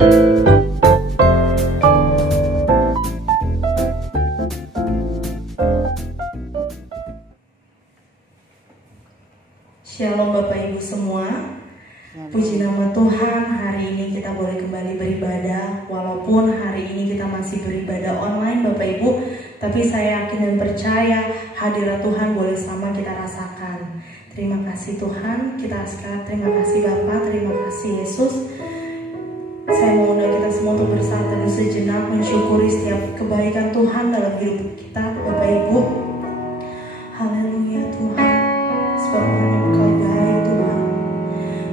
Shalom Bapak Ibu semua. Puji nama Tuhan, hari ini kita boleh kembali beribadah. Walaupun hari ini kita masih beribadah online Bapak Ibu, tapi saya yakin dan percaya hadirat Tuhan boleh sama kita rasakan. Terima kasih Tuhan, kita sekarang terima kasih Bapak, terima kasih Yesus. Saya mengundang kita semua untuk bersatu dan sejenak mensyukuri setiap kebaikan Tuhan dalam hidup kita Bapak Ibu. Haleluya Tuhan, sebab hanya Engkau baik Tuhan.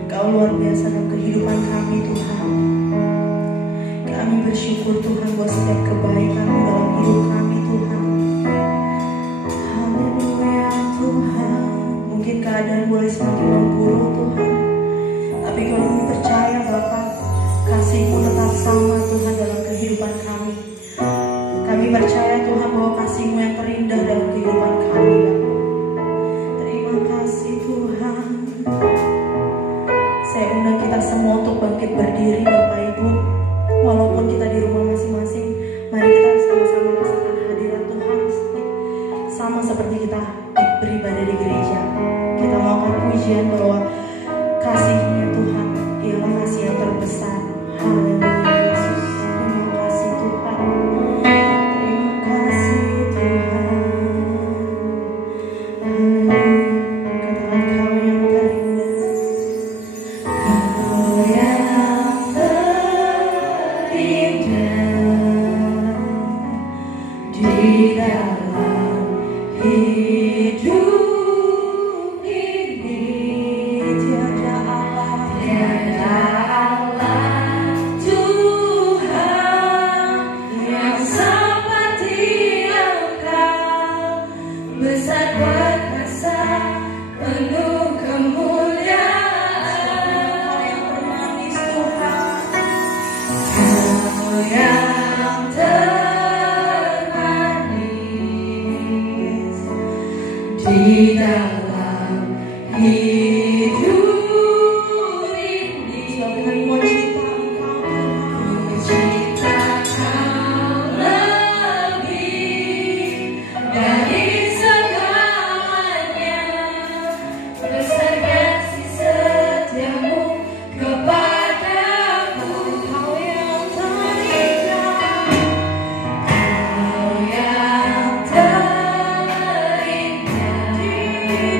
Engkau luar biasa dalam kehidupan kami Tuhan. Kami bersyukur Tuhan buat setiap kebaikan-Mu dalam hidup kami Tuhan. Haleluya Tuhan. Mungkin keadaan boleh semakin memburuk Tuhan, tapi kami percaya Bapa, kasih-Mu tetap sama Tuhan dalam kehidupan kami. Kami percaya Tuhan bahwa kasih-Mu yang terindah dalam kehidupan kami Bapa. Terima kasih Tuhan. Saya undang kita semua untuk bangkit berdiri Bapak Ibu. Walaupun kita di rumah masing-masing, mari kita sama-sama rasakan hadirat Tuhan sama seperti kita beribadah di gereja. Kita melakukan pujian bahwa kasih-Nya Tuhan ialah kasih yang terbesar. Haleluya Yesus. Terima kasih Tuhan. Terima kasih Tuhan. Haleluya. Katakan kami yang terindah. Kau yang terindah di dalam hidup ini. Tiada Allah Tuhan yang seperti Engkau, besar perkasa, penuh kemuliaan. Kau yang bermanis Tuhan, Kau yang termanis di dalam hidup ini. Sebab kami mau cinta Engkau Tuhan. Cinta Kau lebih dari segalanya, besar kasih setiamu kepadaku. Kau yang terindah, Kau yang terindah di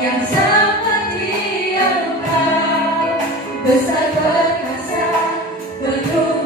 yang seperti Engkau, besar perkasa, penuh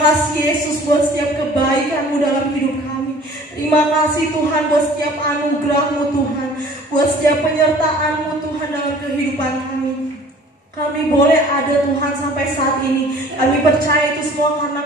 kasih Yesus buat setiap kebaikan-Mu dalam hidup kami. Terima kasih Tuhan buat setiap anugerah-Mu Tuhan, buat setiap penyertaan-Mu Tuhan dalam kehidupan kami. Kami boleh ada Tuhan sampai saat ini. Kami percaya itu semua karena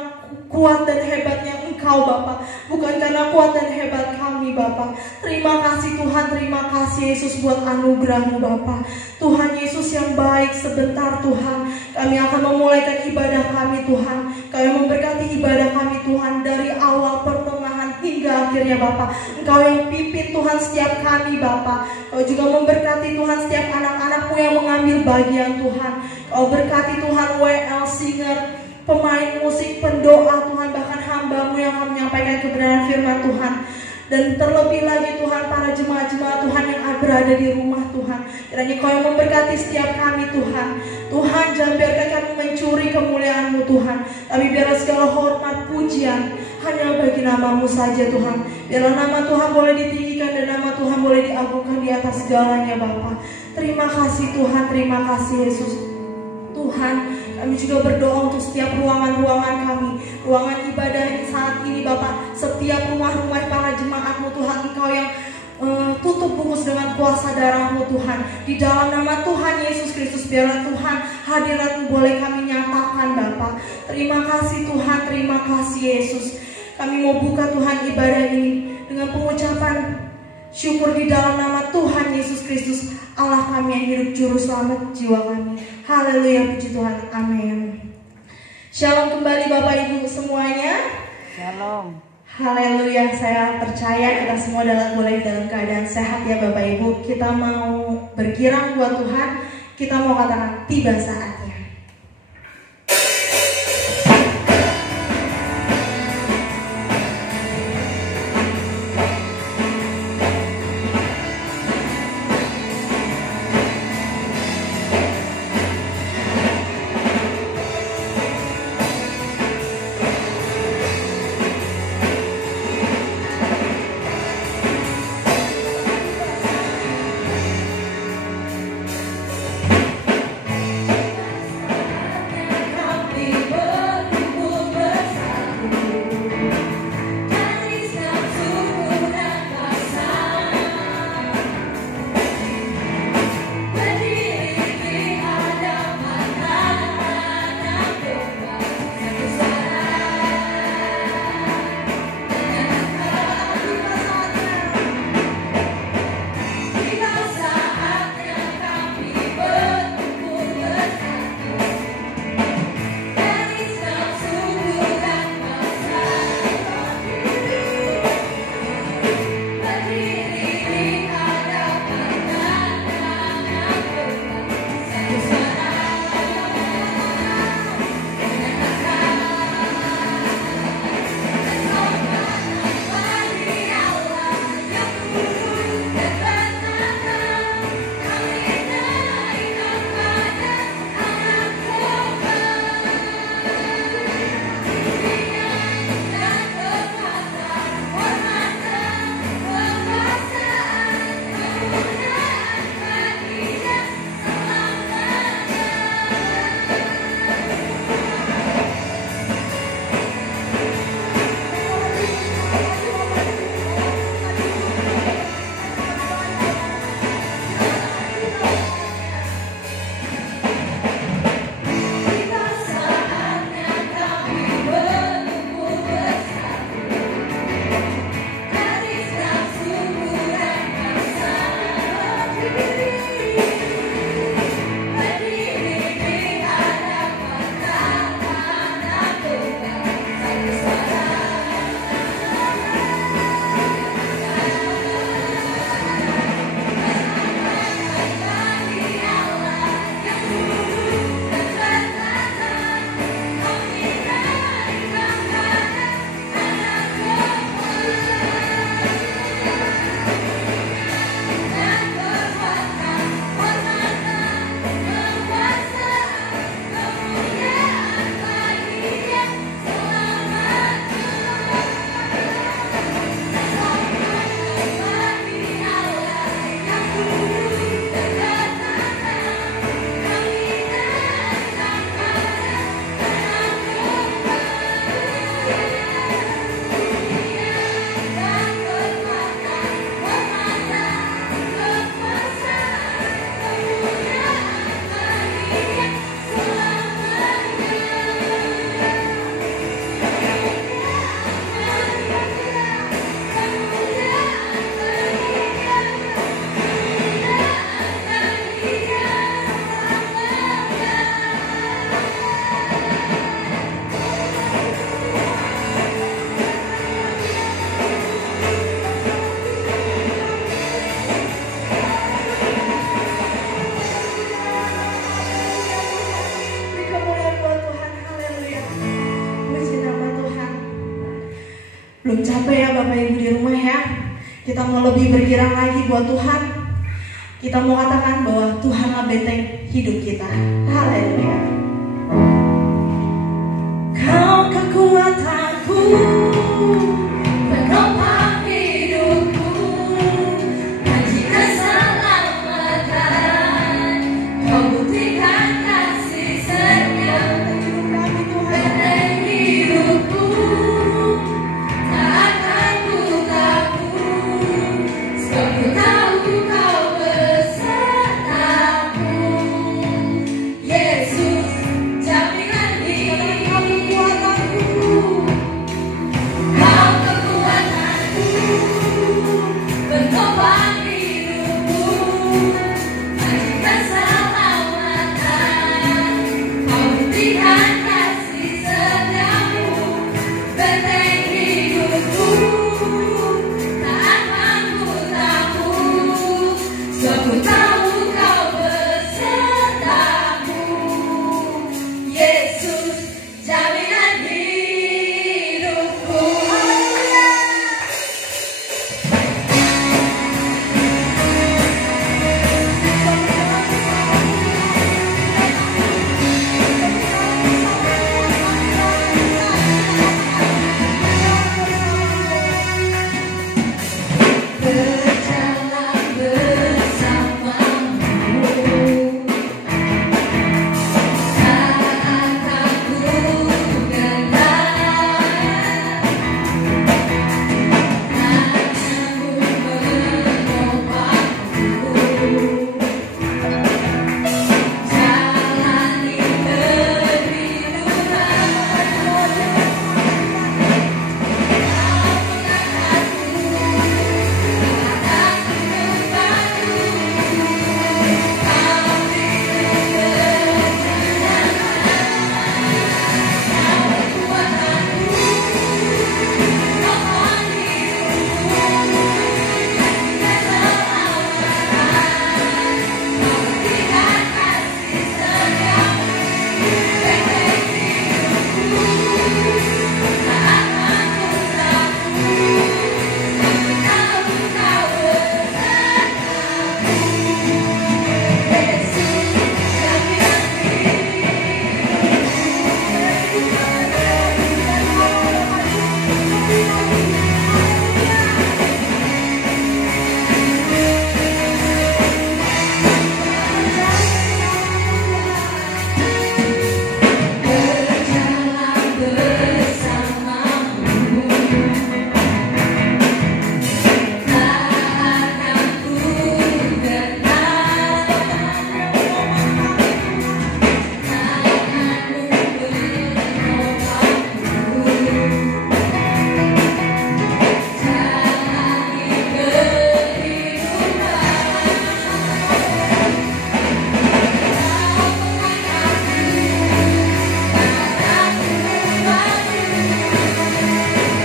kuat dan hebatnya Engkau Bapa, bukan karena kuat dan hebat kami Bapa. Terima kasih Tuhan, terima kasih Yesus buat anugerah-Mu Bapa. Tuhan Yesus yang baik, sebentar Tuhan kami akan memulaikan ibadah kami Tuhan. Kami memberkati ibadah kami Tuhan dari awal, pertengahan hingga akhirnya Bapa. Engkau yang pimpin Tuhan setiap kami Bapa. Kau juga memberkati Tuhan setiap anak-anak-Mu yang mengambil bagian Tuhan. Kau berkati Tuhan WL Singer, pemain musik, pendoa Tuhan, bahkan hamba-Mu yang akan menyampaikan kebenaran firman Tuhan. Dan terlebih lagi Tuhan, para jemaat-jemaat Tuhan yang berada di rumah Tuhan, kiranya Kau yang memberkati setiap kami Tuhan. Tuhan, jangan biarkan kami mencuri kemuliaan-Mu Tuhan, tapi biarlah segala hormat pujian hanya bagi nama-Mu saja Tuhan. Biarlah nama Tuhan boleh ditinggikan dan nama Tuhan boleh diagungkan di atas segalanya Bapa. Terima kasih Tuhan, terima kasih Yesus. Tuhan, kami juga berdoa untuk setiap ruangan-ruangan kami, ruangan ibadah saat ini Bapak, setiap rumah-rumah para jemaat-Mu Tuhan, Engkau yang tutup bungkus dengan kuasa darah-Mu Tuhan. Di dalam nama Tuhan Yesus Kristus, biarlah Tuhan hadirat-Mu boleh kami nyatakan Bapak. Terima kasih Tuhan, terima kasih Yesus. Kami mau buka Tuhan ibadah ini dengan pengucapan syukur di dalam nama Tuhan Yesus Kristus, Allah kami yang hidup, juru selamat jiwa kami. Haleluya, puji Tuhan, amin. Shalom kembali Bapak Ibu semuanya. Shalom. Haleluya, saya percaya kita semua boleh dalam keadaan sehat ya Bapak Ibu. Kita mau berkirang buat Tuhan, kita mau katakan tiba saatnya. kita mau lebih berkirang lagi buat Tuhan. Kita mau katakan bahwa Tuhanlah benteng hidup kita. Haleluya. Kau kekuatanku, penopang hidupku, janji keselamatan, kau buktikan kasih setiamu, benteng hidupku, tak akan ku takut, sebab ku tahu kau besertaku. Yesus, jaminan hidupku, kau kekuatanku, penopang hidupku, janji keselamatan, kau buktikan kasih setiamu, benteng hidupku, tak akan ku takut, sebab ku tahu kau besertaku. Yesus, jaminan hidupku. Berjalan bersamamu, saat aku gentar, tanganmu menopangku,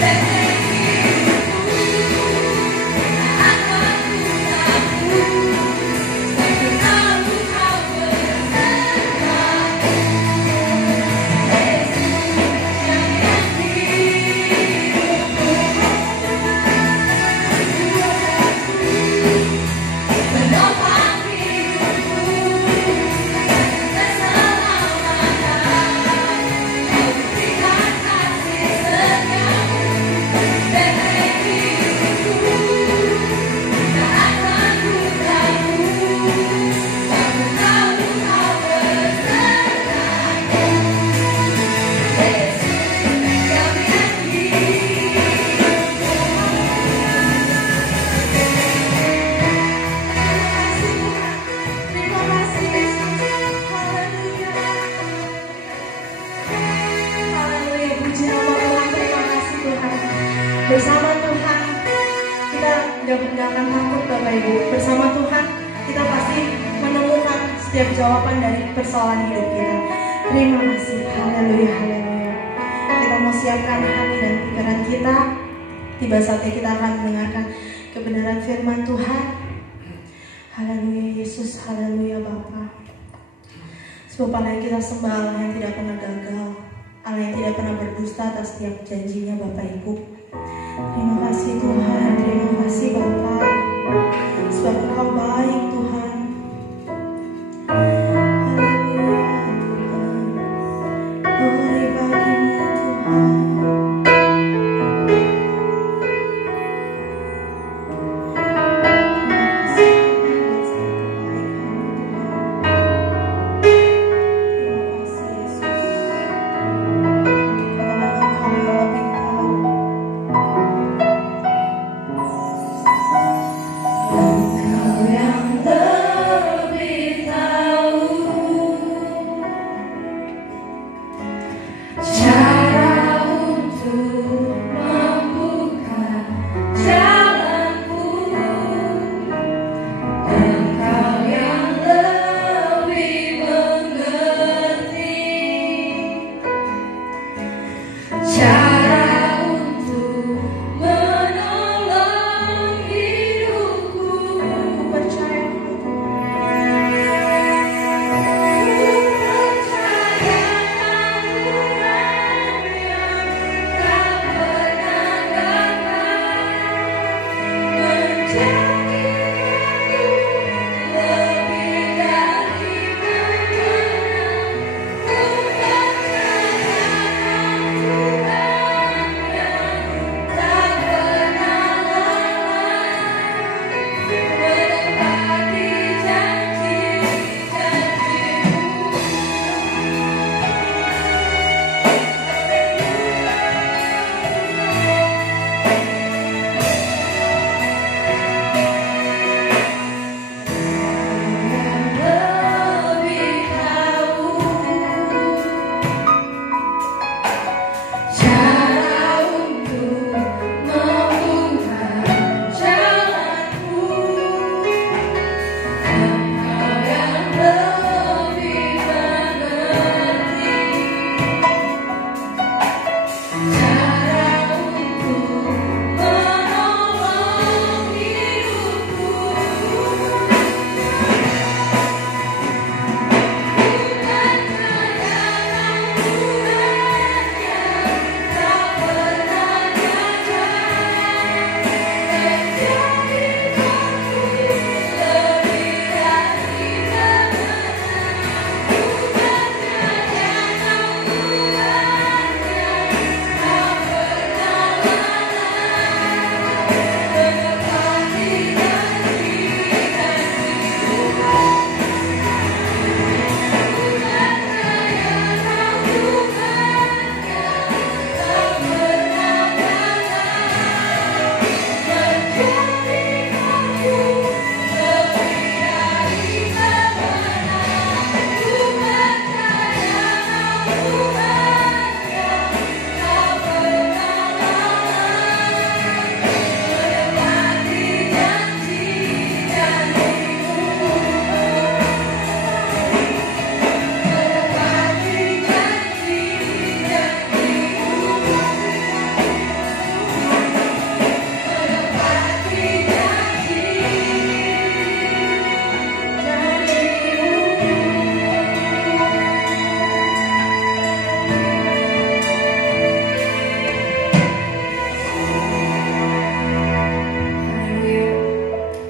jalani Bersama Tuhan kita gak akan takut Bapak Ibu. Bersama Tuhan kita pasti menemukan setiap jawaban dari persoalan hidup kita. Terima kasih. Haleluya, haleluya. Kita mau mau siapkan hati dan pikiran kita. Tiba saatnya kita akan mendengarkan kebenaran firman Tuhan. Haleluya Yesus, haleluya Bapa. Sebab Allah yang kita sembah, Allah yang tidak pernah gagal, Allah yang tidak pernah berdusta atas setiap janjinya Bapak Ibu. Terima kasih Tuhan, terima kasih Bapa. Sebab Engkau baik Tuhan. Haleluya Tuhan. Glory bagimu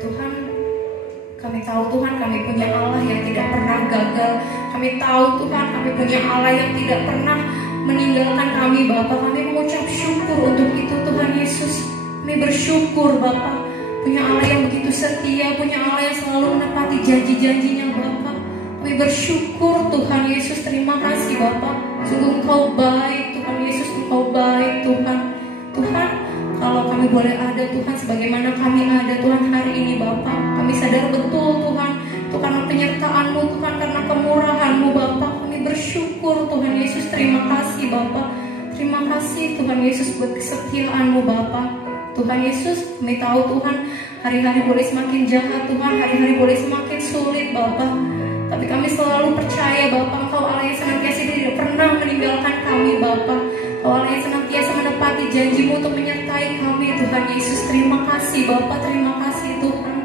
Tuhan. Kami tahu Tuhan, kami punya Allah yang tidak pernah meninggalkan kami Bapa. Kami mengucap syukur untuk itu Tuhan Yesus. Kami bersyukur Bapa, punya Allah yang begitu setia, punya Allah yang selalu menepati janji-janjinya Bapa. Kami bersyukur Tuhan Yesus, terima kasih Bapa. Sungguh Engkau baik Tuhan Yesus, Engkau baik Tuhan. Tuhan, kalau kami boleh ada Tuhan sebagaimana kami ada Tuhan hari ini Bapa, kami sadar betul Tuhan, itu karena penyertaan-Mu Tuhan, karena kemurahan-Mu Bapa. Kami bersyukur Tuhan Yesus, terima kasih Bapa. Terima kasih Tuhan Yesus buat kesetiaan-Mu Bapa. Tuhan Yesus, kami tahu Tuhan, hari-hari boleh semakin jahat Tuhan, hari-hari boleh semakin sulit Bapa. Tapi kami selalu percaya Bapa, Engkau Allah yang senantiasa tidak pernah meninggalkan kami Bapa. Engkau Engkau Allah yang senantiasa menepati janji-Mu untuk menyertai kami Tuhan Yesus. Terima kasih Bapa, terima kasih Tuhan.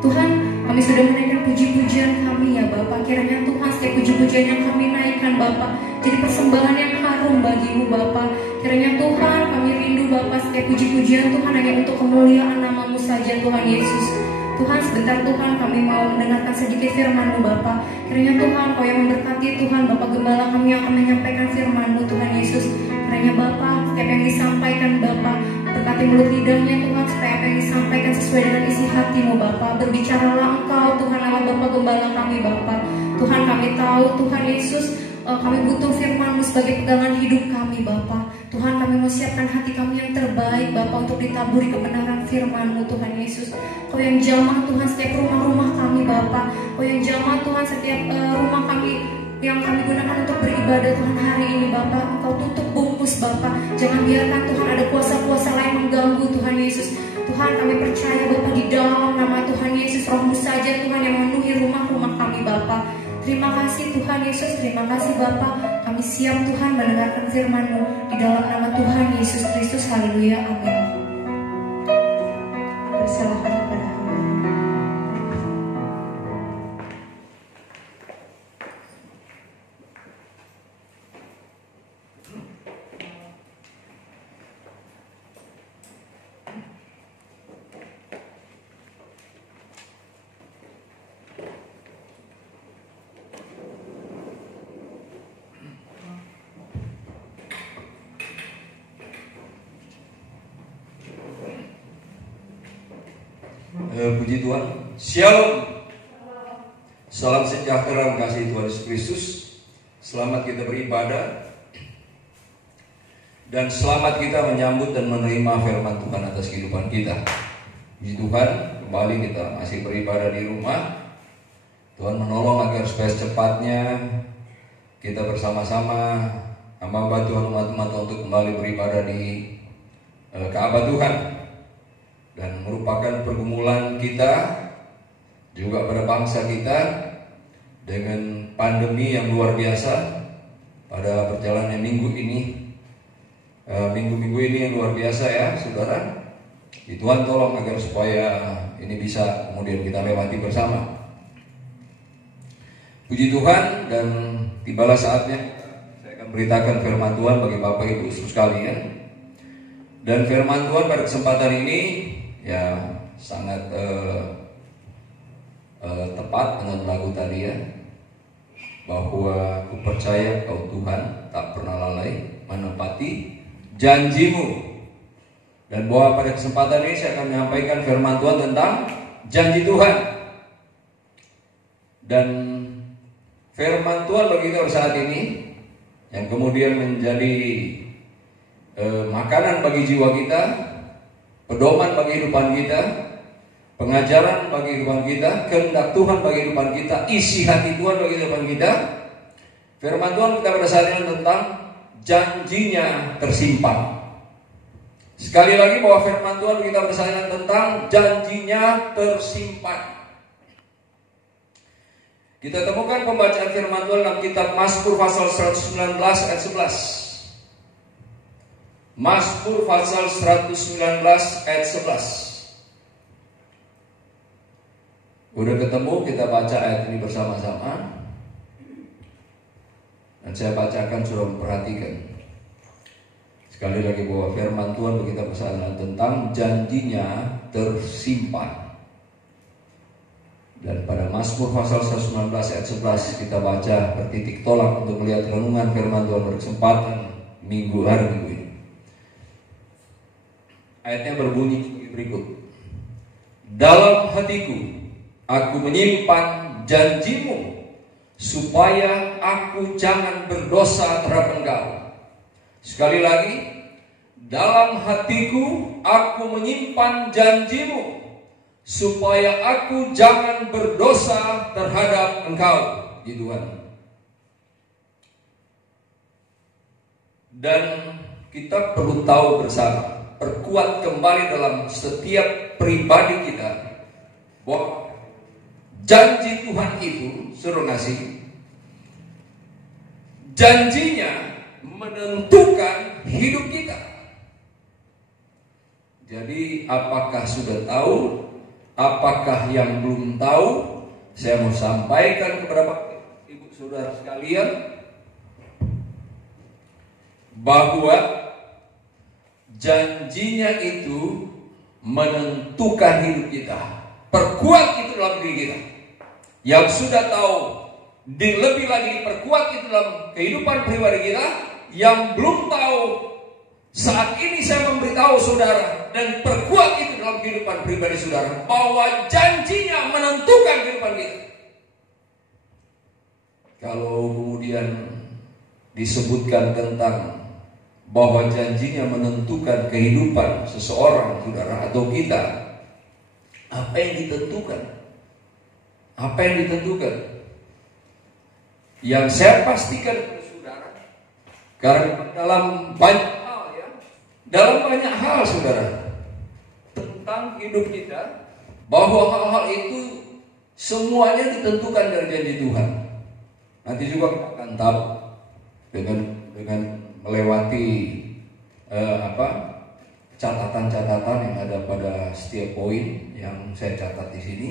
Tuhan, kami sudah menaikkan puji-pujian kami ya Bapak. Kiranya Tuhan setiap puji-pujian yang kami naikkan Bapak jadi persembahan yang harum bagi-Mu Bapak. Kiranya Tuhan kami rindu Bapak setiap puji-pujian Tuhan hanya untuk kemuliaan nama-Mu saja Tuhan Yesus. Tuhan sebentar Tuhan kami mau mendengarkan sedikit firman-Mu Bapak. Kiranya Tuhan Kau yang memberkati Tuhan Bapak Gembala kami yang akan menyampaikan firman-Mu Tuhan Yesus. Kiranya Bapak setiap yang disampaikan Bapak berkati mulut lidahnya Tuhan supaya apa yang disampaikan sesuai dengan isi hati-Mu Bapak. Berbicaralah Engkau Tuhan lewat Bapak Gembala kami Bapak. Tuhan kami tahu Tuhan Yesus kami butuh firman-Mu sebagai pegangan hidup kami Bapak. Tuhan kami mau siapkan hati kami yang terbaik Bapak untuk ditaburi kebenaran firman-Mu Tuhan Yesus. Kau yang jamah Tuhan setiap rumah-rumah kami Bapak. Kau yang jamah Tuhan setiap rumah kami yang kami gunakan untuk beribadah Tuhan hari ini Bapak. Engkau tutup bungkus Bapak. Jangan biarkan Tuhan ada kuasa-kuasa lain mengganggu Tuhan Yesus. Tuhan kami percaya Bapak di dalam nama Tuhan Yesus Roh-Mu saja Tuhan yang memenuhi rumah-rumah kami Bapak. Terima kasih Tuhan Yesus, terima kasih Bapak. Kami siap Tuhan mendengarkan firman-Mu di dalam nama Tuhan Yesus Kristus. Haleluya, amin. Persilahkan kepada hamba. Puji Tuhan. Shalom. Salam sejahtera dan kasih Tuhan Yesus Kristus. Selamat kita beribadah dan selamat kita menyambut dan menerima firman Tuhan atas kehidupan kita. Puji Tuhan, kembali kita masih beribadah di rumah. Tuhan menolong agar supaya secepatnya kita bersama-sama hamba Tuhan umat-umat untuk kembali beribadah di Ka'bah Tuhan. Dan merupakan pergumulan kita juga pada bangsa kita dengan pandemi yang luar biasa pada perjalanan minggu ini. Minggu-minggu ini yang luar biasa ya saudara. Tuhan tolong agar supaya ini bisa kemudian kita lewati bersama. Puji Tuhan, dan tibalah saatnya saya akan beritakan firman Tuhan bagi Bapak Ibu sekalian. Dan firman Tuhan pada kesempatan ini ya sangat tepat dengan lagu tadi ya, bahwa ku percaya Kau Tuhan tak pernah lalai menepati janji-Mu. Dan bahwa pada kesempatan ini saya akan menyampaikan firman Tuhan tentang janji Tuhan. Dan firman Tuhan bagi kita saat ini yang kemudian menjadi makanan bagi jiwa kita, pedoman bagi kehidupan kita, pengajaran bagi kehidupan kita, kehendak Tuhan bagi kehidupan kita, isi hati Tuhan bagi kehidupan kita. Firman Tuhan kita pada saat ini tentang janjinya tersimpan. Sekali lagi bahwa firman Tuhan kita pada saat ini tentang janjinya tersimpan. Kita temukan pembacaan firman Tuhan dalam kitab Mazmur pasal 119 ayat 11. Mazmur pasal 119 ayat 11. Udah ketemu, kita baca ayat ini bersama-sama. Dan saya bacakan, sudah memperhatikan. Sekali lagi bahwa firman Tuhan kita bersama tentang janjinya tersimpan. Dan pada Mazmur pasal 119 ayat 11 kita baca bertitik tolak untuk melihat renungan firman Tuhan berkesempatan hari minggu ini. Ayatnya berbunyi berikut. Dalam hatiku aku menyimpan janji-Mu, supaya aku jangan berdosa terhadap Engkau. Sekali lagi, dalam hatiku aku menyimpan janji-Mu, supaya aku jangan berdosa terhadap Engkau, ya Tuhan. Dan kita perlu tahu bersama, perkuat kembali dalam setiap pribadi kita, bahwa janji Tuhan itu suruh ngasih. Janjinya menentukan hidup kita. Jadi apakah sudah tahu? Apakah yang belum tahu? Saya mau sampaikan kepada Bapak Ibu Saudara sekalian bahwa janjinya itu menentukan hidup kita. Perkuat itu dalam diri kita. Yang sudah tahu lebih lagi diperkuat itu dalam kehidupan pribadi kita. Yang belum tahu, saat ini saya memberitahu saudara, dan perkuat itu dalam kehidupan pribadi saudara, bahwa janjinya menentukan kehidupan kita. Kalau kemudian disebutkan tentang bahwa janjinya menentukan kehidupan seseorang, saudara, atau kita, apa yang ditentukan? Apa yang ditentukan? Yang saya pastikan kepada saudara, karena dalam banyak hal ya, dalam banyak hal saudara, tentang hidup kita, bahwa hal-hal itu semuanya ditentukan dari janji Tuhan. Nanti juga kita akan tahu dengan melewati catatan-catatan yang ada pada setiap poin yang saya catat di sini.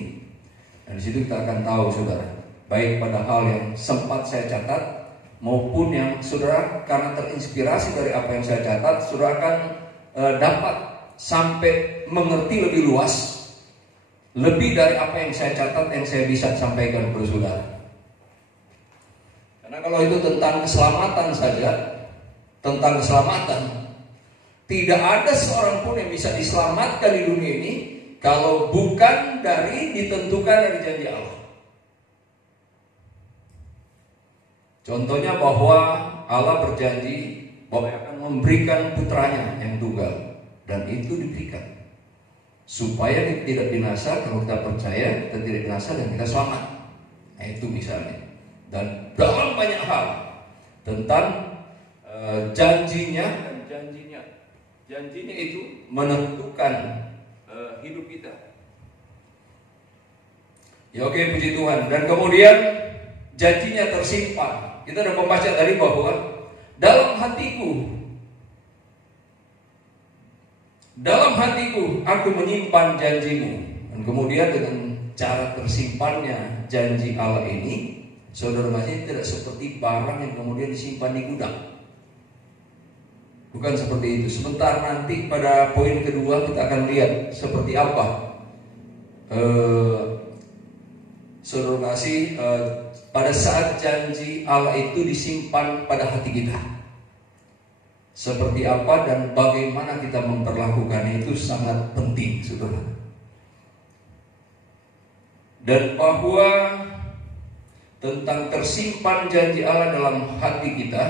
Dan di situ kita akan tahu saudara, baik pada hal yang sempat saya catat maupun yang saudara karena terinspirasi dari apa yang saya catat, saudara akan dapat sampai mengerti lebih luas, lebih dari apa yang saya catat yang saya bisa sampaikan kepada saudara. Karena kalau itu tentang keselamatan saja, tentang keselamatan, tidak ada seorang pun yang bisa diselamatkan di dunia ini kalau bukan ditentukan dari janji Allah. Contohnya bahwa Allah berjanji bahwa akan memberikan putranya yang tunggal, dan itu diberikan supaya tidak binasa. Kalau kita percaya, kita tidak binasa dan kita selamat. Nah, itu misalnya. Dan dalam banyak hal tentang janjinya itu menentukan hidup kita. Ya oke, puji Tuhan. Dan kemudian janjinya tersimpan. Kita sudah membaca tadi bahwa dalam hatiku aku menyimpan janjimu. Dan kemudian dengan cara tersimpannya janji Allah ini, saudara masih tidak seperti barang yang kemudian disimpan di gudang. Bukan seperti itu. Sebentar nanti pada poin kedua kita akan lihat seperti apa saudara kasih pada saat janji Allah itu disimpan pada hati kita. Seperti apa dan bagaimana kita memperlakukannya itu sangat penting, saudara. Dan bahwa tentang tersimpan janji Allah dalam hati kita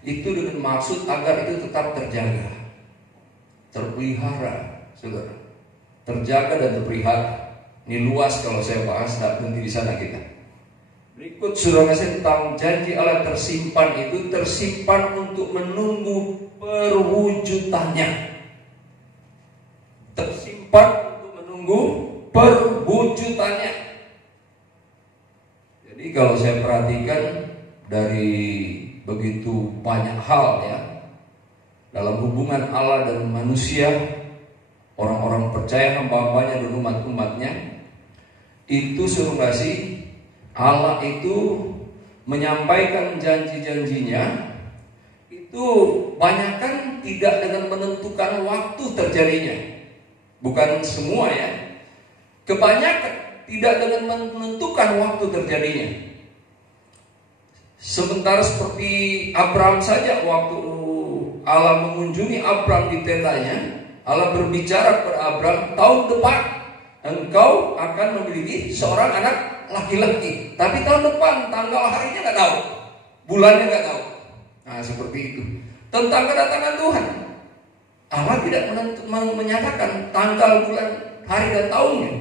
itu dengan maksud agar itu tetap terjaga, terpelihara, saudara. Terjaga dan terpelihara. Ini luas kalau saya bahas, tidak berhenti di sana kita. Berikut saudara saya tentang janji Allah tersimpan itu tersimpan untuk menunggu perwujudannya. Tersimpan untuk menunggu perwujudannya. Jadi kalau saya perhatikan dari begitu banyak hal ya dalam hubungan Allah dan manusia, orang-orang percaya hamba-hambanya dan umat-umatnya, itu suruh kasih Allah itu menyampaikan janji-janjinya itu banyakkan tidak dengan menentukan waktu terjadinya. Bukan semua ya, kebanyakan tidak dengan menentukan waktu terjadinya. Sementara seperti Abraham saja, waktu Allah mengunjungi Abraham di tentanya, Allah berbicara kepada Abraham, tahun depan engkau akan memiliki seorang anak laki-laki. Tapi tahun depan tanggal harinya nggak tahu, bulannya nggak tahu. Nah seperti itu. Tentang kedatangan Tuhan, Allah tidak menyatakan tanggal, bulan, hari dan tahunnya.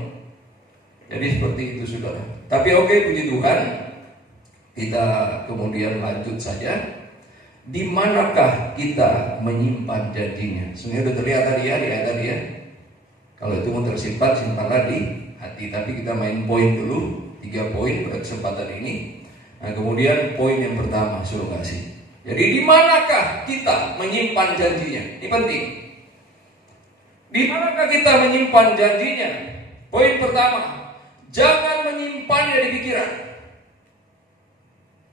Jadi seperti itu saudara. Tapi oke, puji Tuhan. Kita kemudian lanjut saja. Di manakah kita menyimpan janjinya? Sebenarnya sudah terlihat tadi ya, di ayat tadi ya. Kalau itu mau tersimpan, simpanlah di hati. Tapi kita main poin dulu, 3 poin pada kesempatan ini. Nah kemudian poin yang pertama, suruh kasih. Jadi di manakah kita menyimpan janjinya? Ini penting. Di manakah kita menyimpan janjinya? Poin pertama, jangan menyimpannya di pikiran.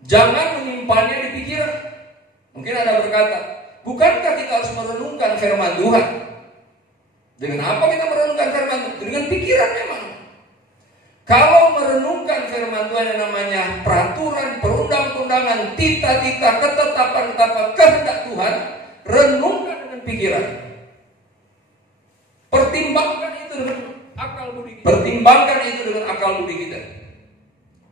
Jangan menyimpannya di pikiran. Mungkin ada berkata, bukankah kita harus merenungkan firman Tuhan? Dengan apa kita merenungkan firman Tuhan? Dengan pikiran memang. Kalau merenungkan firman Tuhan yang namanya peraturan, perundang-undangan, tita-tita, ketetapan-ketetapan kehendak Tuhan, renungkan dengan pikiran. Pertimbangkan itu dengan akal budi kita. Pertimbangkan itu dengan akal budi kita.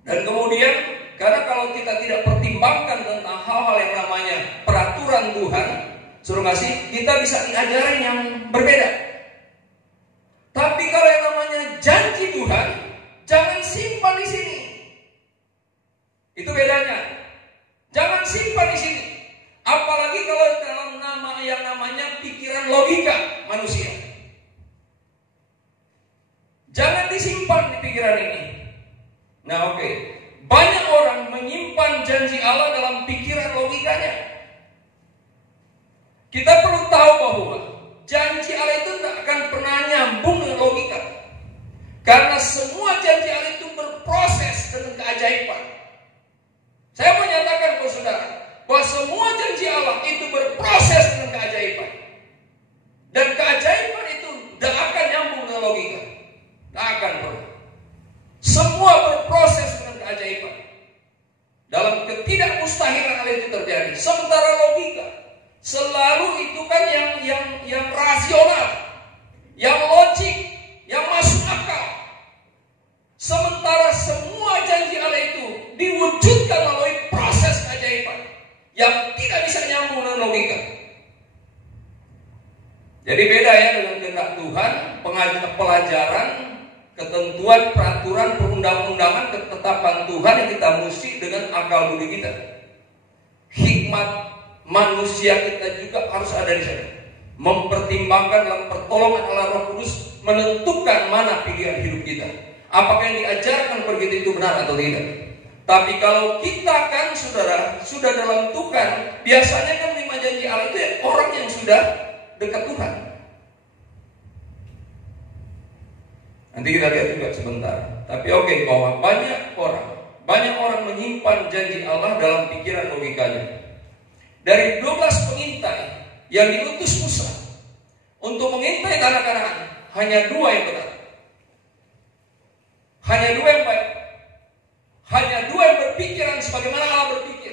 Dan kemudian, karena kalau kita tidak pertimbangkan tentang hal-hal yang namanya peraturan Tuhan, suruh ngasih, kita bisa diajarin yang berbeda. Tapi kalau yang namanya janji Tuhan, jangan simpan di sini. Itu bedanya. Jangan simpan di sini. Apalagi kalau dalam nama yang namanya pikiran logika manusia. Jangan disimpan di pikiran ini. Nah, oke. Banyak orang menyimpan janji Allah dalam pikiran logikanya. Kita perlu tahu bahwa janji Allah itu tidak akan pernah nyambung dengan logika. Karena semua janji Allah itu berproses dengan keajaiban. Saya menyatakan kepada saudara bahwa semua janji Allah itu berproses dengan keajaiban. Dan keajaiban itu tidak akan nyambung dengan logika. Tidak akan pernah. Semua berproses dengan keajaiban. Dalam ketidakmustahilan hal itu terjadi. Sementara logika selalu itu kan yang rasional, yang logik, yang masuk akal. Sementara semua janji Allah itu diwujudkan melalui proses keajaiban yang tidak bisa nyambung dengan logika. Jadi beda ya dengan kehendak Tuhan, pelajaran, ketentuan, peraturan, perundang-undangan, ketetapan Tuhan yang kita mesti dengan akal budi kita. Hikmat manusia kita juga harus ada di sana. Mempertimbangkan dalam pertolongan Allah Roh Kudus, menentukan mana pilihan hidup kita. Apakah yang diajarkan begitu itu benar atau tidak. Tapi kalau kita kan saudara sudah dalam Tuhan, biasanya kan lima janji Allah itu ya orang yang sudah dekat Tuhan. Nanti kita lihat juga sebentar. Tapi oke, bahwa banyak orang menyimpan janji Allah dalam pikiran logikanya. Dari 12 pengintai yang diutus Musa untuk mengintai tanah Kanaan, hanya 2 yang benar. Hanya 2 yang baik. Hanya 2 yang berpikiran sebagaimana Allah berpikir.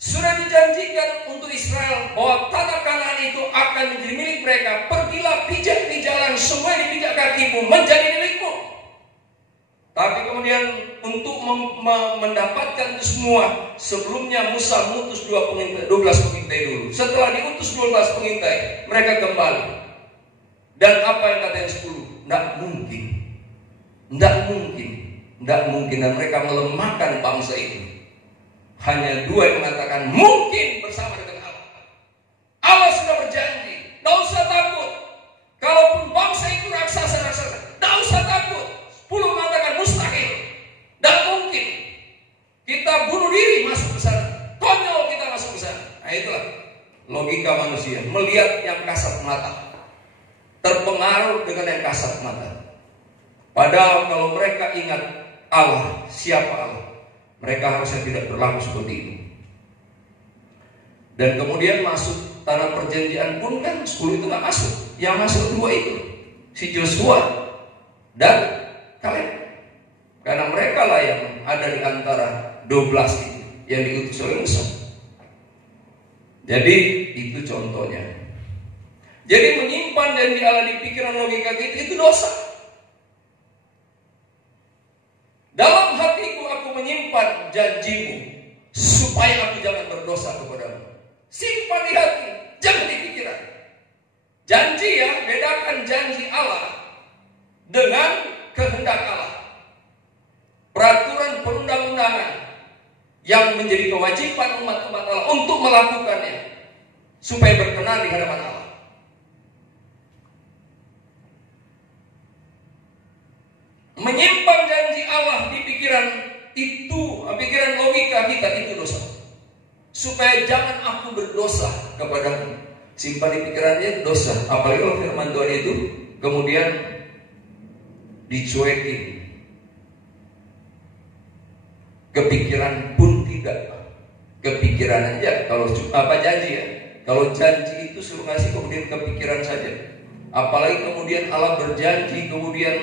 Sudah dijanjikan untuk Israel bahwa tanah Kanaan itu akan menjadi milik mereka. Pergilah, pijak di jalan, semua dipijak kakimu, menjadi milikmu. Tapi kemudian untuk mendapatkan itu semua, sebelumnya Musa mengutus 12 pengintai dulu. Setelah diutus 12 pengintai, mereka kembali. Dan apa yang katanya 10? Tidak mungkin. Tidak mungkin. Tidak mungkin. Dan mereka melemahkan bangsa itu. Hanya 2 yang mengatakan mungkin bersama dengan Allah. Allah sudah berjanji. Tidak usah takut. Kalaupun bangsa itu raksasa-raksasa, tidak usah takut. 10 mengatakan mustahil. Tidak mungkin. Kita bunuh diri masuk ke sana. Konyol kita masuk ke sana. Nah itulah logika manusia. Melihat yang kasat mata. Terpengaruh dengan yang kasat mata. Padahal kalau mereka ingat Allah, siapa Allah, mereka harusnya tidak berlaku seperti itu. Dan kemudian masuk tanah perjanjian pun kan 10 itu gak masuk. Yang masuk 2 itu, si Joshua dan Kaleb. Karena mereka lah yang ada di antara 12 itu yang diutus oleh Musa. Jadi itu contohnya. Jadi menyimpan janji Allah di pikiran logika kita itu dosa. Dalam hatiku aku menyimpan janjimu supaya aku jangan berdosa kepadamu. Simpan di hati, jangan di pikiran. Janji ya, bedakan janji Allah dengan kehendak Allah. Peraturan perundang-undangan yang menjadi kewajiban umat-umat Allah untuk melakukannya supaya berkenan di hadapan Allah. Menyimpan janji Allah di pikiran itu, pikiran logika supaya jangan aku berdosa kepadamu. Simpan di pikirannya dosa. Apalagi kalau firman Tuhan itu kemudian dicuekin. Kepikiran pun tidak. Kepikiran aja. Kalau janji ya. Kalau janji itu suruh ngasih kemudian kepikiran saja. Apalagi kemudian Allah berjanji kemudian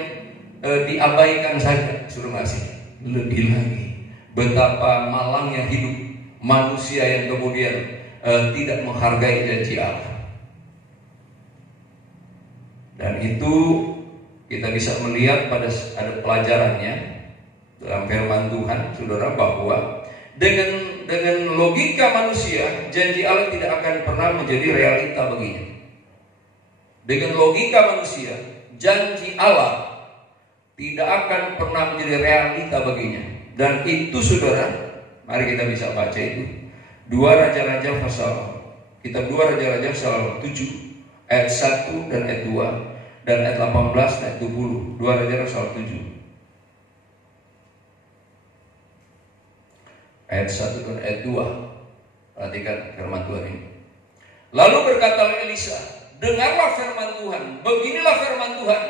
diabaikan saja suruh ngasih. Lebih lagi betapa malangnya hidup manusia yang kemudian tidak menghargai janji Allah. Dan itu kita bisa melihat pada ada pelajarannya dalam firman Tuhan, saudara, bahwa dengan logika manusia, janji Allah tidak akan pernah menjadi realita baginya. Dengan logika manusia, janji Allah tidak akan pernah menjadi realita baginya. Dan itu, saudara, mari kita bisa baca itu. 2 Raja-Raja pasal 7 ayat 1 dan ayat 2 dan ayat 18 dan ayat 20. 2 Raja pasal 7 ayat 1 dan ayat 2. Perhatikan firman Tuhan ini. Lalu berkatalah Elisa, dengarlah firman Tuhan. Beginilah firman Tuhan.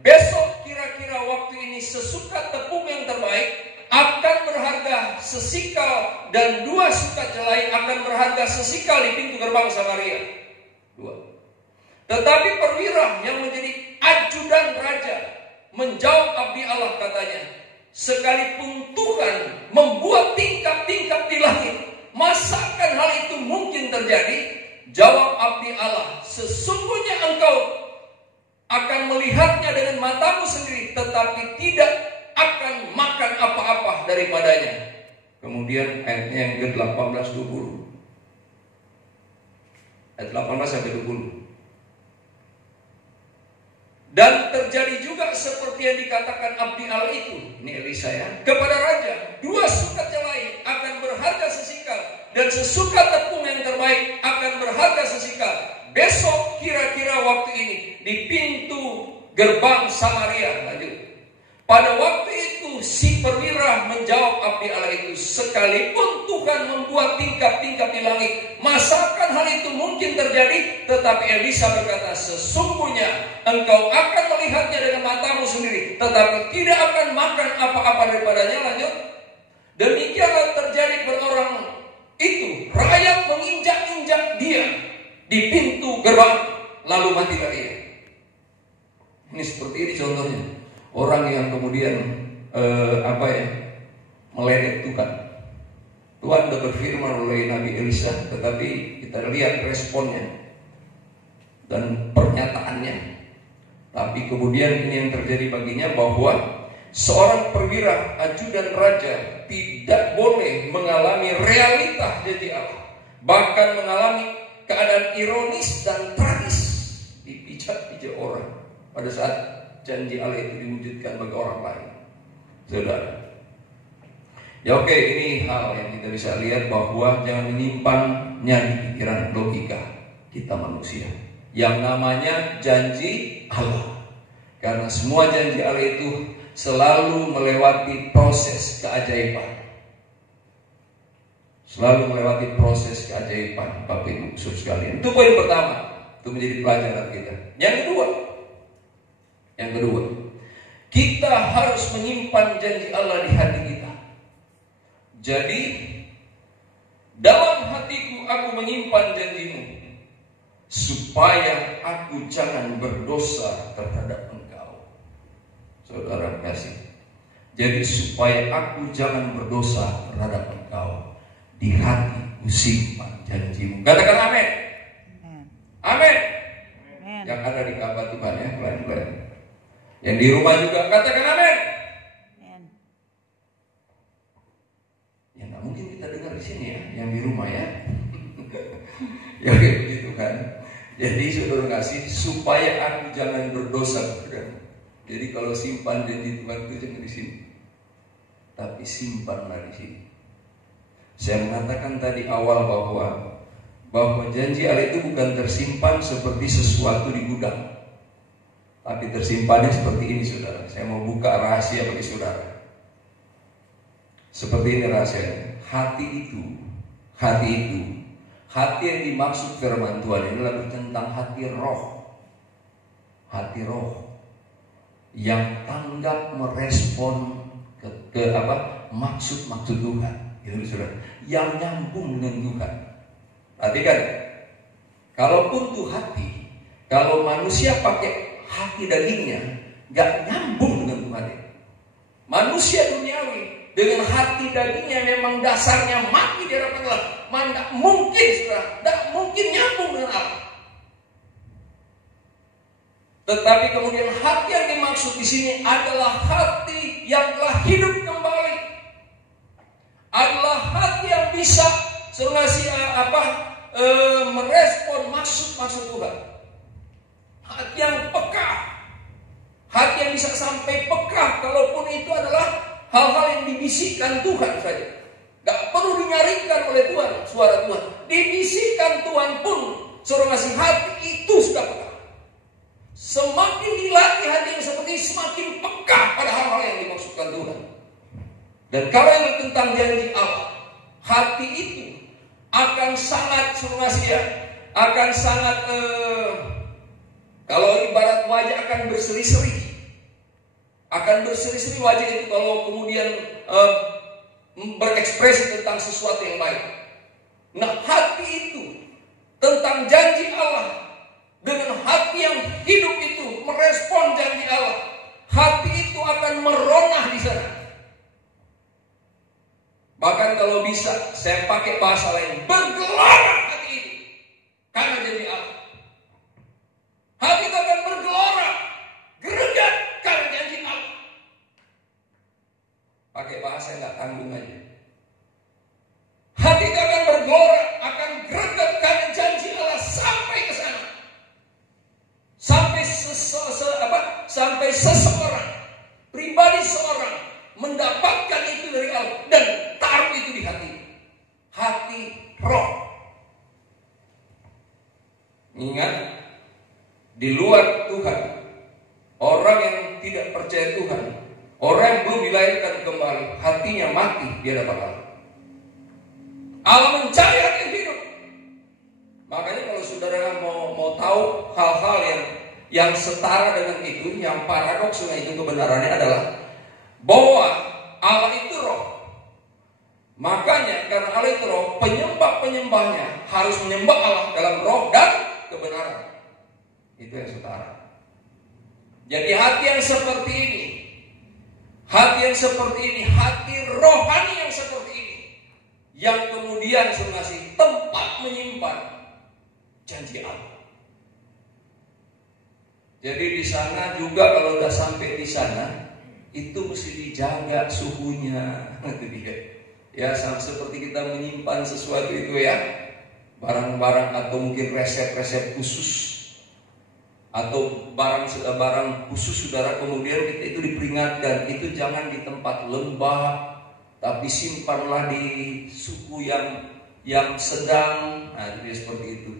Besok kira-kira waktu ini sesukat tepung yang terbaik akan berharga sesikal, dan 2 sukat jelai akan berharga sesikal di pintu gerbang Samaria. 2. Tetapi perwira yang menjadi ajudan raja menjawab abdi Allah, katanya, sekalipun Tuhan membuat tingkap-tingkap di langit, masakan hal itu mungkin terjadi? Jawab abdi Allah, sesungguhnya engkau akan melihatnya dengan matamu sendiri, tetapi tidak akan makan apa-apa daripadanya. Kemudian ayatnya yang ke-18 20. Ayat 18 sampai 20. Dan terjadi juga seperti yang dikatakan abdi Allah itu, ini Elisa ya, kepada raja, 2 sukat jelai akan berharga sesikal, dan sesukat tepung yang terbaik akan berharga sesikal. Besok kira-kira waktu ini di pintu gerbang Samaria. Lanjut. Pada waktu itu si perwira menjawab abdi Allah itu, sekalipun Tuhan membuat tingkap-tingkap di langit, masakan hal itu mungkin terjadi? Tetapi Elisa berkata, sesungguhnya engkau akan melihatnya dengan matamu sendiri, tetapi tidak akan makan apa-apa daripadanya. Lanjut. Demikianlah terjadi kepada orang itu. Rakyat menginjak-injak dia di pintu gerbang, lalu matilah dia. Ini seperti ini contohnya. Orang yang kemudian meledek Tuhan. Tuhan sudah berfirman oleh Nabi Elisa, tetapi kita lihat responnya dan pernyataannya. Tapi kemudian ini yang terjadi baginya, bahwa seorang perwira ajudan raja tidak boleh mengalami realita janji Allah, bahkan mengalami keadaan ironis dan tragis, dipijak-pijak orang pada saat janji Allah itu diwujudkan bagi orang lain. Saudara, ya oke, ini hal yang kita bisa lihat, bahwa jangan menyimpannya di pikiran logika kita manusia yang namanya janji Allah. Karena semua janji Allah itu selalu melewati proses keajaiban. Selalu melewati proses keajaiban, Bapak Ibu saudara sekalian. Itu poin pertama, itu menjadi pelajaran kita. Yang kedua, kita harus menyimpan janji Allah di hati kita. Jadi, dalam hatiku aku menyimpan janjimu, supaya aku jangan berdosa terhadap engkau. Saudara kasih. Jadi supaya aku jangan berdosa terhadap engkau, di hatiku simpan janjimu. Katakan amin. Amin. Yang ada di kabar Tuhan ya, pelan-pelan. Yang di rumah juga katakan amin. Ya nggak mungkin kita dengar di sini ya, yang di rumah ya. Ya kayak begitu kan. Jadi saudara kasih, supaya aku jangan berdosa kepadamu. Jadi kalau simpan janji Tuhan itu jangan di sini, tapi simpanlah di sini. Saya mengatakan tadi awal bahwa janji Allah itu bukan tersimpan seperti sesuatu di gudang, tapi tersimpannya seperti ini, saudara. Saya mau buka rahasia bagi saudara. Seperti ini rahasianya. hati itu, hati yang dimaksud firman Tuhan ini adalah tentang hati roh. Hati roh yang tanggap merespon ke maksud Tuhan, gitu saudara, yang nyambung dengan Tuhan. Perhatikan, kalaupun tuh hati, kalau manusia pakai hati dagingnya, gak nyambung dengan Tuhan. Manusia duniawi dengan hati dagingnya memang dasarnya mati di hadapan Allah, mana mungkin, saudara, gak mungkin nyambung dengan Allah. Tetapi kemudian hati yang dimaksud di sini adalah hati yang telah hidup kembali, adalah hati yang bisa merespon maksud Tuhan. Hati yang peka, hati yang bisa sampai peka, kalaupun itu adalah hal-hal yang dibisikkan Tuhan saja. Gak perlu dinyarikan oleh Tuhan, suara Tuhan. Dibisikkan Tuhan pun, suruh ngasih hati itu sudah peka. Semakin dilatih hati yang seperti semakin peka pada hal-hal yang dimaksudkan Tuhan. Dan kalau yang tentang janji Allah, hati itu akan sangat kalau ibarat wajah akan berseri-seri. Akan berseri-seri wajah itu kalau kemudian berekspresi tentang sesuatu yang baik. Nah, hati itu tentang janji Allah, dengan hati yang hidup itu merespon janji Allah, hati itu akan meronah di sana. Bahkan kalau bisa saya pakai bahasa lain, bergelora hati itu karena janji Allah. Hati itu akan bergelora, greget karena janji Allah. Pakai bahasa yang gak tanggung aja. Hati itu akan bergelora, akan greget karena janji Allah sampai ke sana. Sampai seseorang, pribadi seorang mendapatkan itu dari Allah dan taruh itu di hati. Hati roh. Ingat, di luar Tuhan, orang yang tidak percaya Tuhan, orang yang belum dilahirkan kembali, hatinya mati di hadapan Allah. Allah mencari hati yang hidup. Makanya kalau saudara mau tahu hal-hal yang setara dengan itu, yang paradoks dengan itu, kebenarannya adalah bahwa Allah itu roh. Makanya karena Allah itu roh, penyembah-penyembahnya harus menyembah Allah dalam roh dan kebenaran. Itu yang setara. Jadi hati yang seperti ini, hati rohani yang seperti ini, yang kemudian ngasih tempat menyimpan janji Allah. Jadi di sana juga kalau udah sampai di sana, itu mesti dijaga suhunya. Ya, seperti kita menyimpan sesuatu itu ya, barang-barang atau mungkin resep-resep khusus atau barang khusus, saudara, kemudian kita itu diperingatkan, itu jangan di tempat lembab, tapi simpanlah di suhu yang sedang. Nah, jadi seperti itu.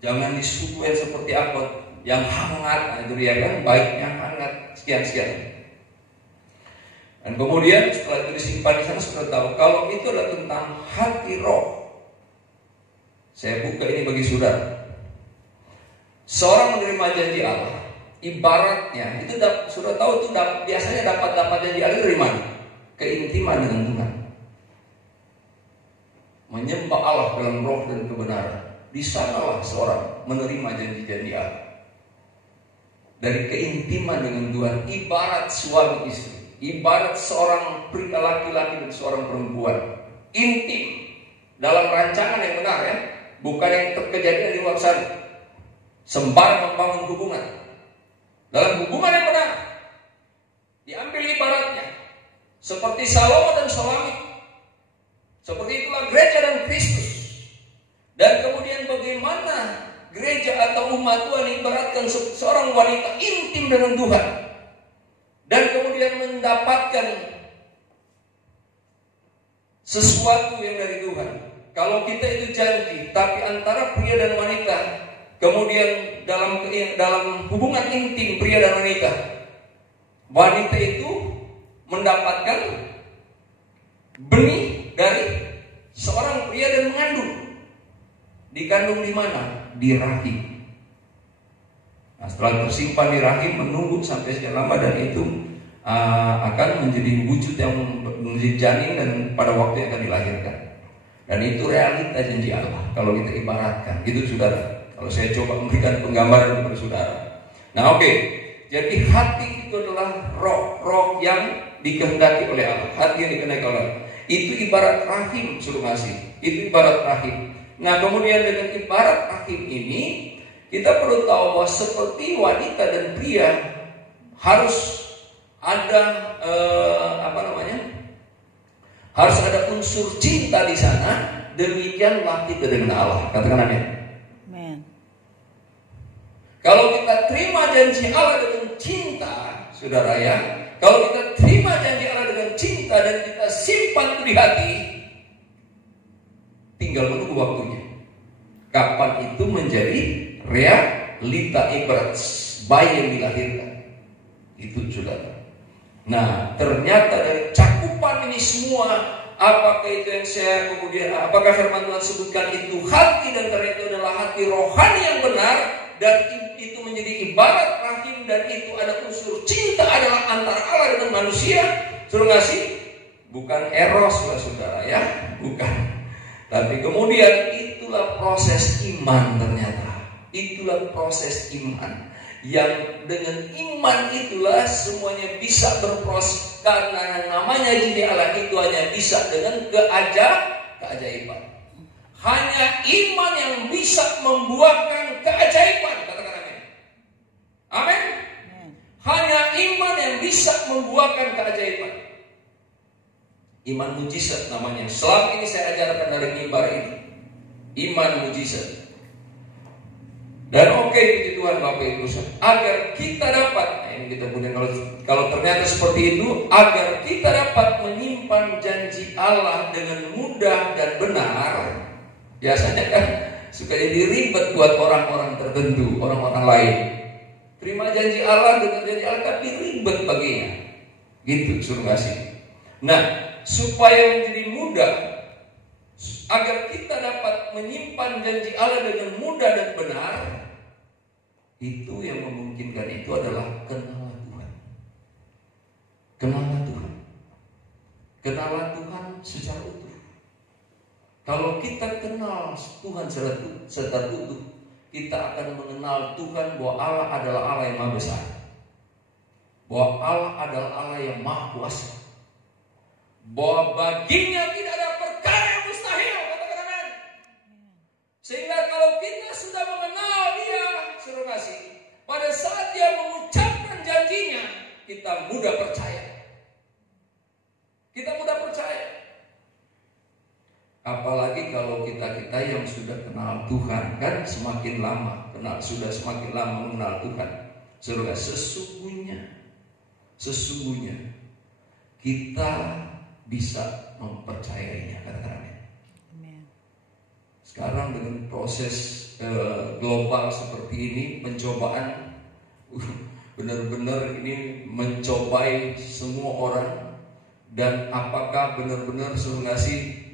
Jangan di suhu yang seperti apa, yang hangat. Nah, itu ya kan, baiknya hangat, sekian. Dan kemudian setelah itu disimpan di sana, sudah tahu kalau itu adalah tentang hati roh. Saya buka ini bagi saudara. Seorang menerima janji Allah, ibaratnya itu sudah tahu itu biasanya dapat janji Allah dari mana? Keintiman dengan Tuhan. Menyembah Allah dalam roh dan kebenaran. Di sanalah seorang menerima janji-janji Allah. Dari keintiman dengan Tuhan, ibarat suami istri, ibarat seorang pria laki-laki dan seorang perempuan, intim dalam rancangan yang benar ya, bukan yang terkejadian di luar sana. Sembarang membangun hubungan dalam hubungan yang benar. Diambil ibaratnya seperti Salomo dan Solomit. Seperti itulah gereja dan Kristus. Dan kemudian bagaimana gereja atau umat Tuhan ibaratkan seorang wanita intim dengan Tuhan, dan kemudian mendapatkan sesuatu yang dari Tuhan. Kalau kita itu janji, tapi antara pria dan wanita, kemudian dalam hubungan intim pria dan wanita itu mendapatkan benih dari seorang pria dan mengandung. Dikandung di mana? Di rahim. Nah, setelah tersimpan di rahim, menunggu sampai sekian lama, dan itu akan menjadi wujud yang menjadi janin, dan pada waktu yang akan dilahirkan. Dan itu realita janji Allah kalau kita ibaratkan, gitu saudara. Kalau saya coba memberikan penggambaran kepada saudara. Nah, oke. Jadi hati itu adalah roh yang dikehendaki oleh Allah. Hati yang dikehendaki oleh Allah. Itu ibarat rahim, suruh ngasih. Itu ibarat rahim. Nah, kemudian dengan ibarat rahim ini, kita perlu tahu bahwa seperti wanita dan pria harus ada harus ada unsur cinta di sana. Demikianlah kita dengan Allah. Katakan amin. Amin. Kalau kita terima janji Allah dengan cinta, saudara ya, kalau kita terima janji Allah dengan cinta dan kita simpan itu di hati, tinggal menunggu waktunya. Kapan itu menjadi realita, ibarat bayi yang dilahirkan. Itu saudara. Nah, ternyata dari cakupan ini semua, apakah itu yang saya kemudian, apakah firman Tuhan sebutkan itu hati, dan ternyata itu adalah hati rohani yang benar, dan itu menjadi ibarat rahim, dan itu ada unsur cinta adalah antara Allah dengan manusia. Suruh ngasih, bukan eros lah saudara ya, bukan. Tapi kemudian itulah proses iman ternyata. Itulah proses iman. Yang dengan iman itulah semuanya bisa berproses. Karena yang namanya janji Allah itu hanya bisa dengan keajaiban. Hanya iman yang bisa membuahkan keajaiban. Katakan amin. Amin. Hanya iman yang bisa membuahkan keajaiban. Iman mujizat namanya. Selama ini saya ajarkan dari mimbar ini. Iman mujizat. Dan oke, puji Tuhan Bapak Ibu, agar kita dapat, nah ini kita kemudian kalau ternyata seperti itu, agar kita dapat menyimpan janji Allah dengan mudah dan benar. Biasanya kan suka jadi ribet buat orang-orang tertentu, orang-orang lain. Terima janji Allah dengan janji Allah, tapi ribet baginya. Gitu, suruh ngasih. Nah, supaya menjadi mudah, agar kita dapat menyimpan janji Allah dengan mudah dan benar, itu yang memungkinkan itu adalah kenalah Tuhan. Kenalah Tuhan. Kenalah Tuhan secara utuh. Kalau kita kenal Tuhan secara utuh, kita akan mengenal Tuhan bahwa Allah adalah Allah yang maha besar, bahwa Allah adalah Allah yang maha kuasa, bahwa baginya tidak ada perkara yang mustahil. Katakan amin. Sehingga kalau kita sudah mengenal Dia, suruh kasih, pada saat Dia mengucapkan janjinya, kita mudah percaya. Kita mudah percaya. Apalagi kalau kita yang sudah kenal Tuhan, kan semakin lama sudah semakin lama mengenal Tuhan. Suruh sesungguhnya kita bisa mempercayainya. Katakan amin. Sekarang dengan proses global seperti ini, pencobaan benar-benar ini mencobai semua orang. Dan apakah benar-benar suruh ngasih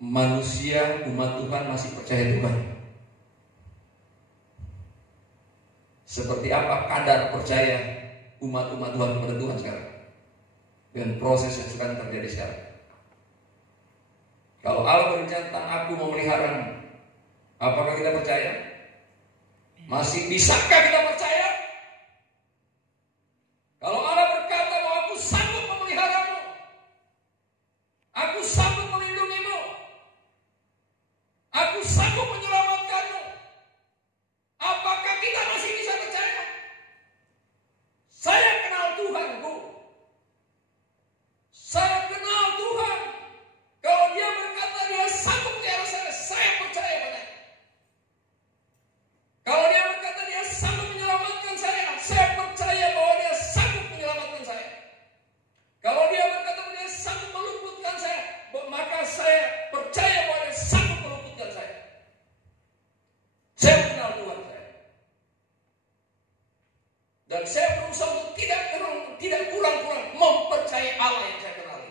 manusia, umat Tuhan masih percaya Tuhan? Seperti apa kadar percaya umat-umat Tuhan kepada Tuhan sekarang? Dan proses yang sedang terjadi sekarang. Kalau Allah berbicara tentang aku memeliharamu, apakah kita percaya? Masih bisakah kita percaya? Kalau Allah berkata bahwa aku sanggup memeliharamu, aku sanggup melindungimu, aku sanggup menyelamatkanmu, apakah kita masih bisa percaya? Saya kenal Tuhanku. Saya kenal Tuhan. Kalau Dia berkata Dia sanggup melihara saya percaya padanya. Kalau Dia berkata Dia sanggup menyelamatkan saya percaya bahwa Dia sanggup menyelamatkan saya. Kalau Dia berkata Dia sanggup meluputkan saya, maka saya percaya bahwa Dia sanggup meluputkan saya. Saya kenal Tuhan saya. Dan saya berusaha untuk tidak kurang-kurang mempercayai Allah yang saya kenali.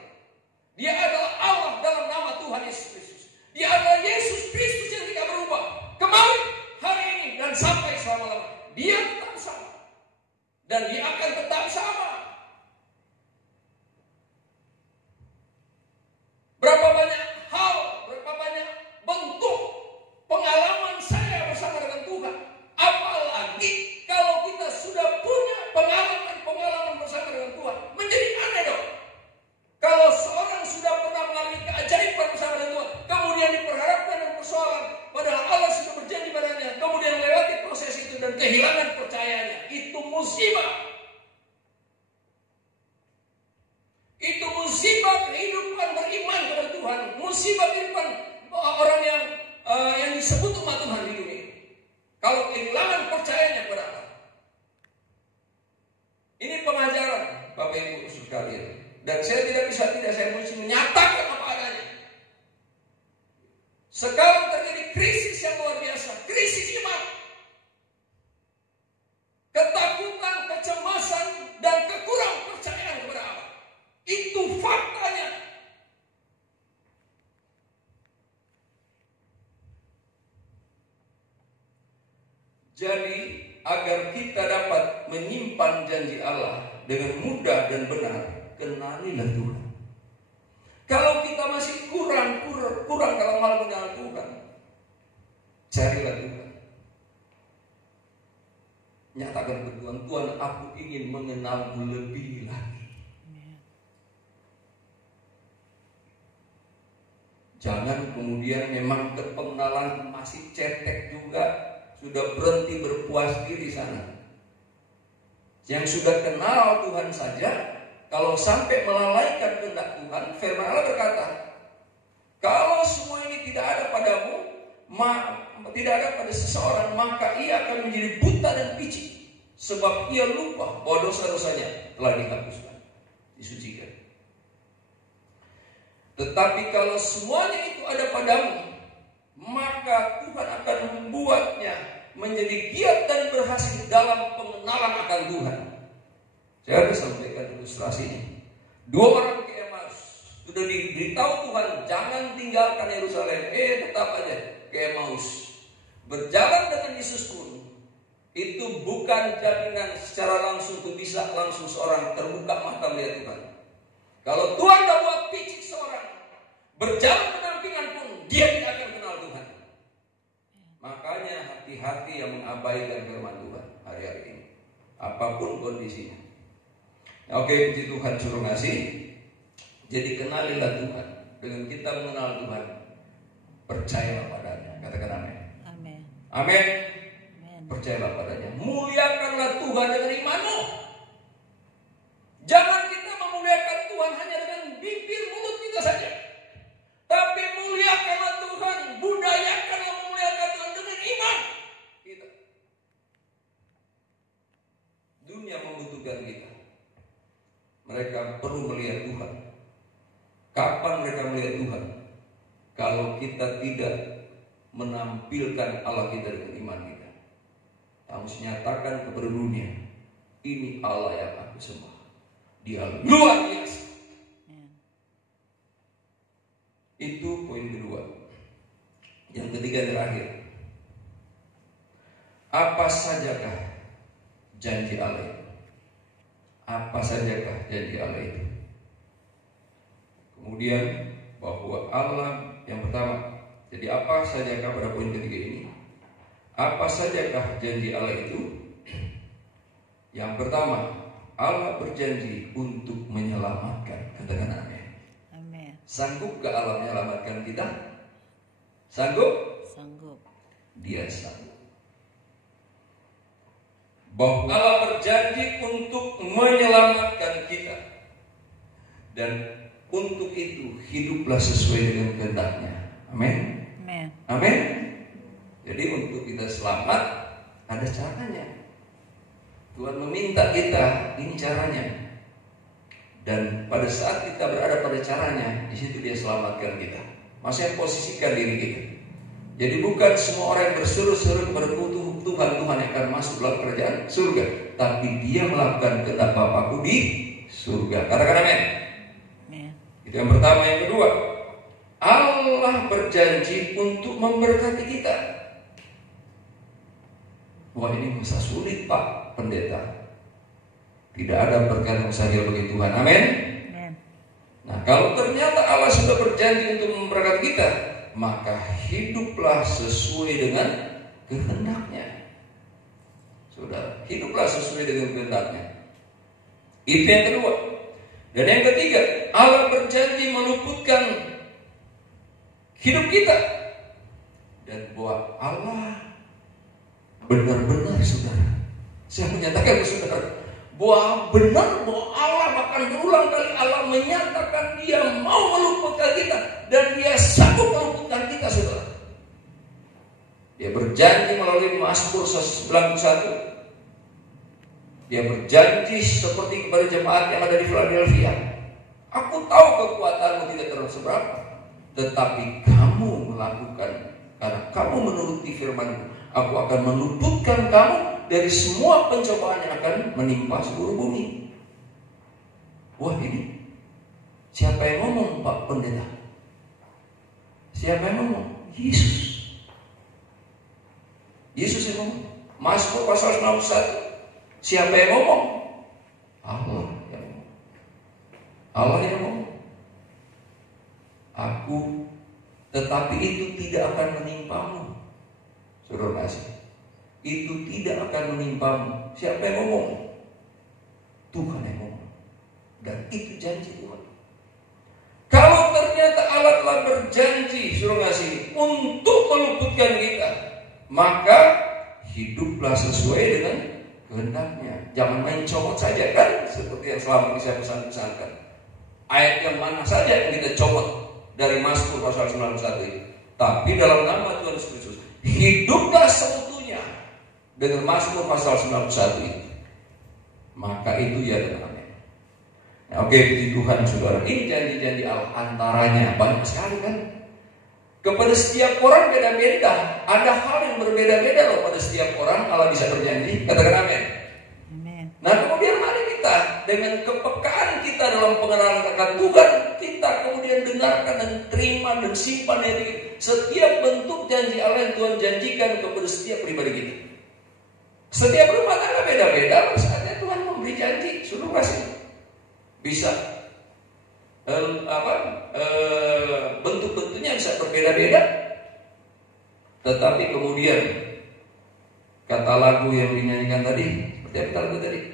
Dia adalah Allah dalam nama kehilangan percayanya, itu musibah. Itu musibah kehidupan beriman kepada Tuhan, musibah kehidupan orang yang disebut umat Tuhan di dunia. Kalau kehilangan percayanya kepada Allah. Ini pengajaran Bapak Ibu sekalian. Dan saya saya mesti menyatakan apa adanya. Sekarang terjadi krisis yang luar biasa, krisis iman. Ketakutan, kecemasan, dan kekurang percayaan kepada Allah. Itu faktanya. Jadi, agar kita dapat menyimpan janji Allah dengan mudah dan benar, kenalilah Tuhan. Kalau kita masih kurang dalam hal mengenal Tuhan, carilah Tuhan. Nyatakan ke Tuhan, Tuhan, aku ingin mengenalmu lebih lagi. Jangan kemudian memang kepengenalan masih cetek juga, sudah berhenti berpuas diri sana. Yang sudah kenal Tuhan saja, kalau sampai melalaikan kehendak Tuhan, firman Allah berkata, kalau semua ini tidak ada padamu, tidak ada pada seseorang, maka ia akan menjadi buta dan picik, sebab ia lupa bahwa dosa-dosanya telah dihapuskan, disucikan. Tetapi kalau semuanya itu ada padamu, maka Tuhan akan membuatnya menjadi giat dan berhasil dalam pengenalan akan Tuhan. Saya harus sampaikan ilustrasi ini. 2 orang ke Emmaus, sudah diberitahu Tuhan, jangan tinggalkan Yerusalem, tetap aja ke Emmaus. Berjalan dengan Yesus pun, itu bukan jaminan secara langsung itu bisa langsung seorang terbuka mata melihat Tuhan. Kalau Tuhan dah buat picik seorang, berjalan pendampingan pun, dia tidak akan kenal Tuhan. Makanya hati-hati yang mengabaikan firman Tuhan hari-hari ini, apapun kondisinya. Oke, puji Tuhan, suruh ngasih. Jadi kenalilah Tuhan. Dengan kita mengenal Tuhan, percayalah padanya. Katakan amin. Amin. Amin. Percayalah padanya. Muliakanlah Tuhan dengan imanmu. Jangan kita memuliakan Tuhan hanya dengan bibir mulut kita saja, tapi muliakanlah Tuhan, budayakanlah memuliakan Tuhan dengan iman kita. Dunia membutuhkan kita. Mereka perlu melihat Tuhan. Kapan mereka melihat Tuhan? Kalau kita tidak menampilkan Allah kita dengan iman kita. Harus nyatakan kepada dunia, ini Allah yang aku sembah. Dia luar biasa. Itu poin kedua. Yang ketiga terakhir, apa sajakah janji Allah itu? Apa sajakah janji Allah itu? Kemudian bahwa Allah yang pertama. Jadi apa sajakah pada poin ketiga ini? Apa sajakah janji Allah itu? Yang pertama, Allah berjanji untuk menyelamatkan. Katakan amin. Amin. Sanggupkah Allah menyelamatkan kita? Sanggup? Sanggup. Dia sanggup. Bahwa Allah berjanji untuk menyelamatkan kita. Dan untuk itu hiduplah sesuai dengan kehendak-Nya. Amin. Amin. Amin. Jadi untuk kita selamat ada caranya. Tuhan meminta kita, ini caranya. Dan pada saat kita berada pada caranya, di situ Dia selamatkan kita. Maksudnya posisikan diri kita. Jadi bukan semua orang yang berseru-seru kepada Tuhan yang akan masuk dalam kerajaan surga, tapi dia melakukan kehendak Bapakku di surga. Katakan amin. Amin. Itu yang pertama. Yang kedua, Allah berjanji untuk memberkati kita. Wah, ini masa sulit, Pak Pendeta. Tidak ada perkara yang mustahil bagi Tuhan. Amin. Nah, kalau ternyata Allah sudah berjanji untuk memberkati kita, maka hiduplah sesuai dengan kehendak-Nya. Saudara, hiduplah sesuai dengan kehendak-Nya. Itu yang kedua. Dan yang ketiga, Allah berjanji meluputkan hidup kita. Dan bahwa Allah Benar-benar saudara, saya menyatakan ke saudara bahwa benar bahwa Allah bahkan berulang kali Allah menyatakan Dia mau meluputkan kita dan Dia sanggup meluputkan kita saudara. Dia berjanji melalui Mazmur 91. Dia berjanji seperti kepada jemaat yang ada di Philadelphia. Aku tahu kekuatanmu tidak terlalu seberapa, tetapi kamu melakukan, karena kamu menuruti firman-Ku, aku akan meluputkan kamu dari semua pencobaan yang akan menimpa seluruh bumi. Wah, ini siapa yang ngomong, Pak Pendeta? Siapa yang ngomong? Yesus. Yesus yang ngomong. Mazmur pasal 91. Siapa yang ngomong? Allah yang ngomong. Allah yang ngomong. Tetapi itu tidak akan menimpamu. Saudara kasih, itu tidak akan menimpamu. Siapa yang ngomong? Tuhan yang ngomong. Dan itu janji Tuhan. Kalau ternyata Allah telah berjanji, saudara kasih, untuk meluputkan kita, maka hiduplah sesuai dengan kehendaknya. Jangan main comot saja kan, seperti yang selama ini saya pesan-pesankan. Ayat yang mana saja yang kita comot dari Mazmur pasal 91 ini. Tapi dalam nama Tuhan Yesus Kristus, hiduplah seutuhnya dengan Mazmur pasal 91 ini. Maka itu ya dengan amin. Nah, oke, puji Tuhan saudara. Ini janji-janji Allah, antaranya banyak sekali kan. Kepada setiap orang beda-beda. Ada hal yang berbeda-beda loh pada setiap orang. Allah bisa berjanji. Katakan amin. Nah, kemudian mari kita dengan kepekaan kita dalam pengenalan akan Tuhan, kita kemudian dengarkan dan terima dan simpan dari setiap bentuk janji Allah yang Tuhan janjikan kepada setiap pribadi kita. Setiap rumah tangga beda-beda, saatnya Tuhan memberi janji. Suruh kasih. Bisa bentuk-bentuknya bisa berbeda-beda, tetapi kemudian kata lagu yang dinyanyikan tadi, seperti apa lagu tadi?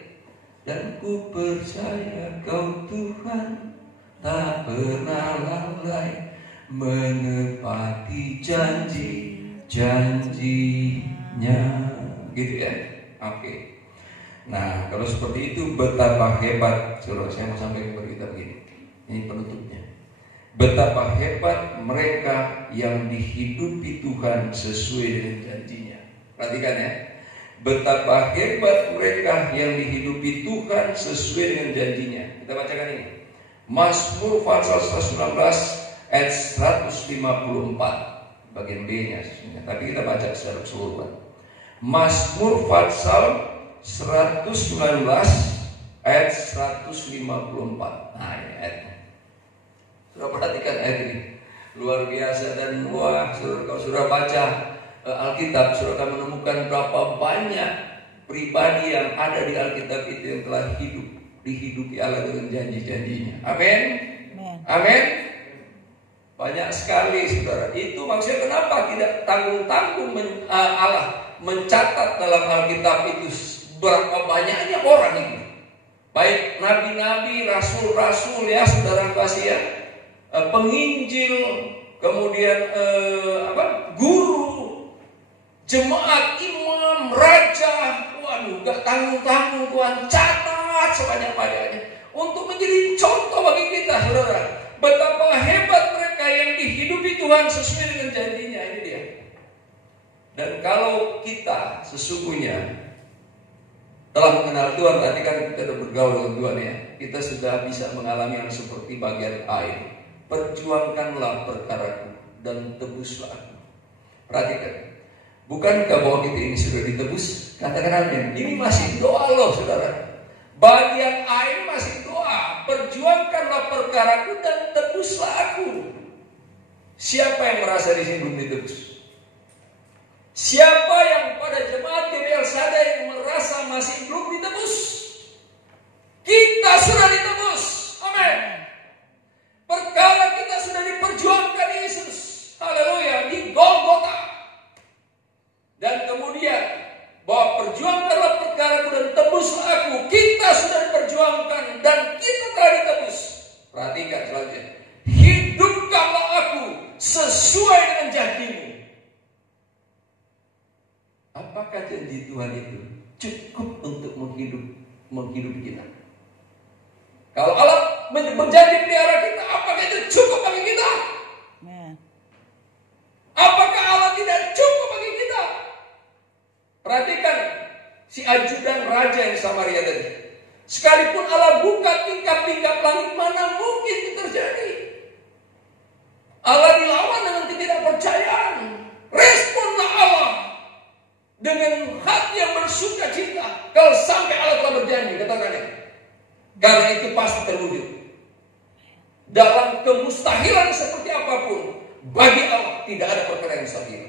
Dan ku percaya Kau Tuhan tak pernah lalai menepati janji-janjinya, gitu ya. Oke. Nah, kalau seperti itu betapa hebat, saudara, saya mau sampaikan kepada kita begini. Ini penutupnya. Betapa hebat mereka yang dihidupi Tuhan sesuai dengan janjinya. Perhatikan ya. Betapa hebat mereka yang dihidupi Tuhan sesuai dengan janjinya. Kita bacakan ini. Mazmur pasal 119 ayat 154. Bagian B-nya sesungguhnya. Tapi kita baca secara keseluruhan. Mazmur pasal 119 ayat 154. Nah, ini ayatnya. Sudah perhatikan ayat ini. Luar biasa dan wah, kalau sudah baca Alkitab, sudah akan menemukan berapa banyak pribadi yang ada di Alkitab itu yang telah dihidupi Allah dengan janji-janjinya. Amin. Amin. Banyak sekali saudara. Itu maksudnya kenapa tidak tanggung-tanggung Allah mencatat dalam Alkitab itu berapa banyaknya orang itu. Baik nabi-nabi, rasul-rasul ya saudara kasih ya, penginjil, kemudian guru, jemaat, imam, raja. Waduh, gak tanggung-tanggung Tuhan catat sebanyak-banyaknya untuk menjadi contoh bagi kita saudara. Betapa hebat mereka yang dihidupi Tuhan sesuai dengan janjinya. Ini dia. Dan kalau kita sesungguhnya telah mengenal Tuhan, tadi kan kita sudah bergaul dengan Tuhan ya, kita sudah bisa mengalami yang seperti bagian air. Perjuangkanlah perkaraku dan tebuslah aku. Perhatikan, bukankah bahwa kita ini sudah ditebus? Katakan amin. Ini masih doa loh saudara. Bagian air masih doa. Perjuangkanlah perkaraku dan tebuslah aku. Siapa yang merasa di sini belum ditebus? Siapa yang pada jemaat GBL Sada yang merasa masih belum ditebus? Kita sudah ditebus. Amin. Perkara kita sudah diperjuangkan Yesus. Haleluya. Di Golgota. Dan kemudian bahwa perjuangkanlah perkaraku dan tebuslah aku. Kita sudah diperjuangkan dan kita telah ditebus. Perhatikan selanjutnya. Hidupkanlah aku sesuai dengan janjimu. Apakah Tuhan itu cukup untuk menghidupi kita. Kalau Allah berjanji pelihara kita, apakah itu cukup bagi kita? Apakah Allah tidak cukup bagi kita? Perhatikan si ajudan raja yang di Samaria tadi. Sekalipun Allah buka tingkap-tingkap langit, mana mungkin itu terjadi? Allah dilawan dengan ketidakpercayaan. Responlah Allah dengan hati yang bersuka cita. Kalau sampai Allah telah berjanji, katakan ya. Karena itu pasti terwujud. Dalam kemustahilan seperti apapun, bagi Allah tidak ada perkara yang mustahil.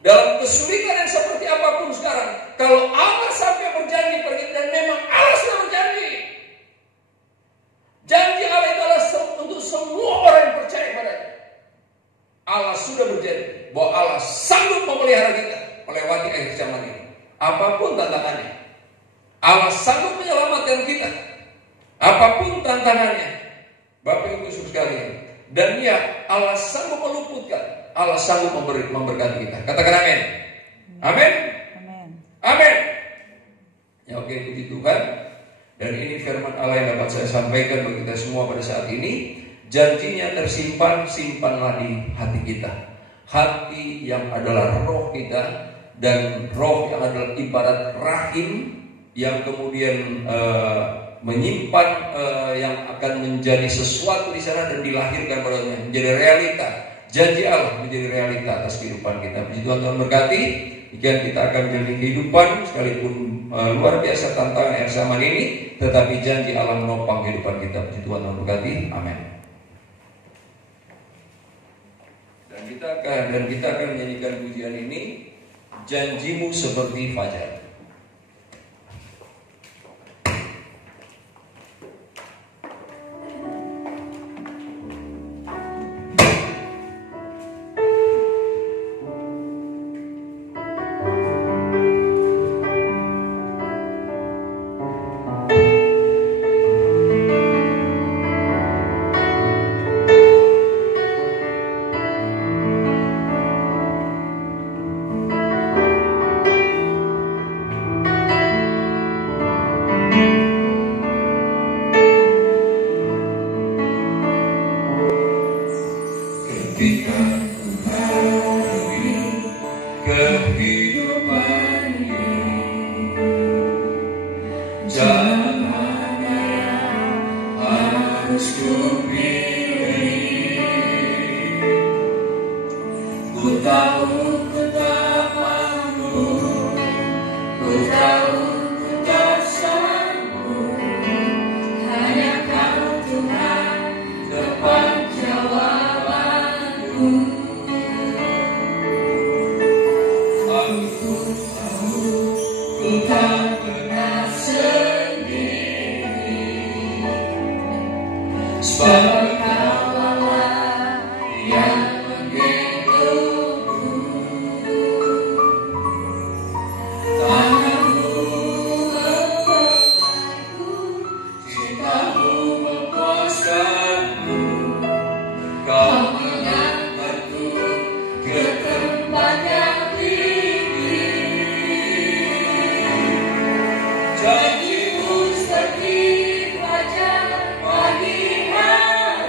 Dalam kesulitan yang seperti apapun sekarang, kalau Allah sampai berjanji pergi, dan memang Allah sudah berjanji. Janji Allah itu adalah untuk semua orang yang percaya padanya. Allah sudah berjanji bahwa Allah sanggup memelihara kita melewati akhir zaman ini. Apapun tantangannya, Allah sanggup menyelamatkan kita. Apapun tantangannya, Bapak Ibu sekalian. Dan ya, Allah sanggup meluputkan. Allah sanggup memberkati kita. Katakan amin. Amin. Amin. Ya, oke, puji Tuhan. Dan ini firman Allah yang dapat saya sampaikan bagi kita semua pada saat ini. Janjinya tersimpan, simpanlah di hati kita. Hati yang adalah roh kita, dan roh yang adalah ibarat rahim yang kemudian menyimpan yang akan menjadi sesuatu di sana dan dilahirkan padanya, menjadi realita. Janji Allah menjadi realita atas kehidupan kita. Puji Tuhan, Tuhan berkati. Jika kita akan menjalani kehidupan sekalipun luar biasa tantangan yang zaman ini, tetapi janji Allah menopang kehidupan kita. Puji Tuhan, Tuhan berkati. Amin. Dan kita akan menyanyikan pujian ini, Janjimu Seperti Fajar. Janjimu seperti fajar pagi hari.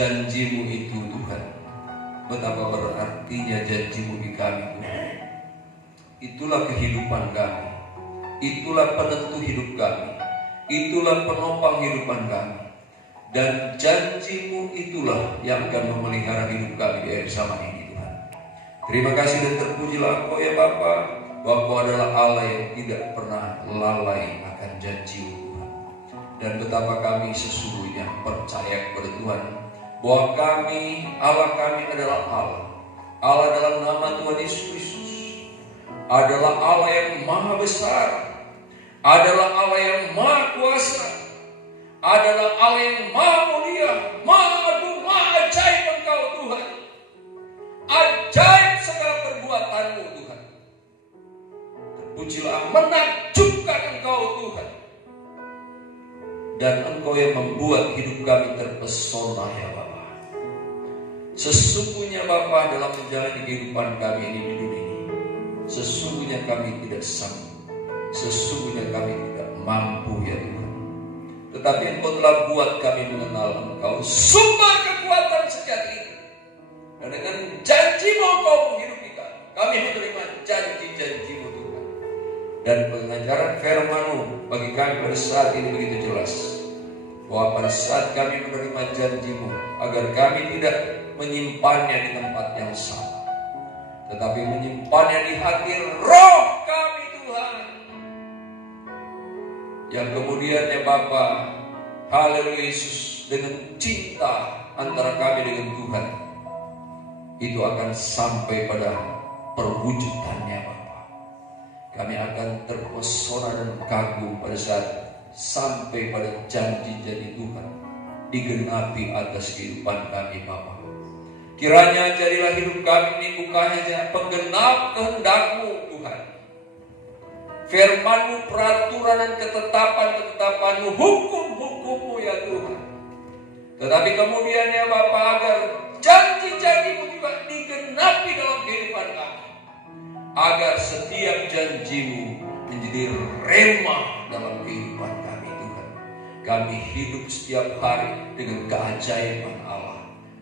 janji-Mu itu Tuhan. Betapa berartinya janji-Mu di kami Tuhan. Itulah kehidupan kami. Itulah penentu hidup kami. Itulah penopang kehidupan kami. Dan janji-Mu itulah yang akan memelihara hidup kami di akhir zaman ini Tuhan. Terima kasih dan terpujilah Engkau ya Bapa, bahwa Engkau adalah Allah yang tidak pernah lalai akan janji-Mu Tuhan. Dan betapa kami sesungguhnya percaya kepada Tuhan, bahwa kami, Allah kami adalah Allah. Allah dalam nama Tuhan Yesus Kristus adalah Allah yang maha besar, adalah Allah yang maha kuasa, adalah Allah yang maha mulia, maha agung, maha ajaib Engkau Tuhan. Ajaib segala perbuatan-Mu Tuhan. Terpujilah, menakjubkan Engkau Tuhan. Dan Engkau yang membuat hidup kami terpesona ya Bapa. Sesungguhnya Bapa, dalam menjalani kehidupan kami ini di dunia ini, sesungguhnya kami tidak sanggup, sesungguhnya kami tidak mampu ya Tuhan. Tetapi Engkau telah buat kami mengenal Engkau, sumber kekuatan sejati ini. Dan dengan janji-Mu Engkau menghidupi kami. Kami menerima janji-janji-Mu Tuhan. Dan pengajaran firman-Mu bagi kami pada saat ini begitu jelas, bahwa pada saat kami menerima janji-Mu, agar kami tidak menyimpannya di tempat yang sama, tetapi menyimpannya di hati roh kami Tuhan. Yang kemudian ya Bapa, haleluya Yesus, dengan cinta antara kami dengan Tuhan, itu akan sampai pada perwujudannya Bapa. Kami akan terpesona dan kagum pada saat sampai pada janji-janji Tuhan digenapi atas kehidupan kami Bapa. Kiranya jadilah hidup kami ini bukan hanya penggenap kehendak-Mu Tuhan, firman-Mu, peraturan dan ketetapan-ketetapan-Mu, hukum-hukum-Mu ya Tuhan. Tetapi kemudian ya Bapa, agar janji-janji-Mu juga digenapi dalam kehidupan kami, agar setiap janji-Mu menjadi rema dalam kehidupan kami Tuhan. Kami hidup setiap hari dengan keajaiban Allah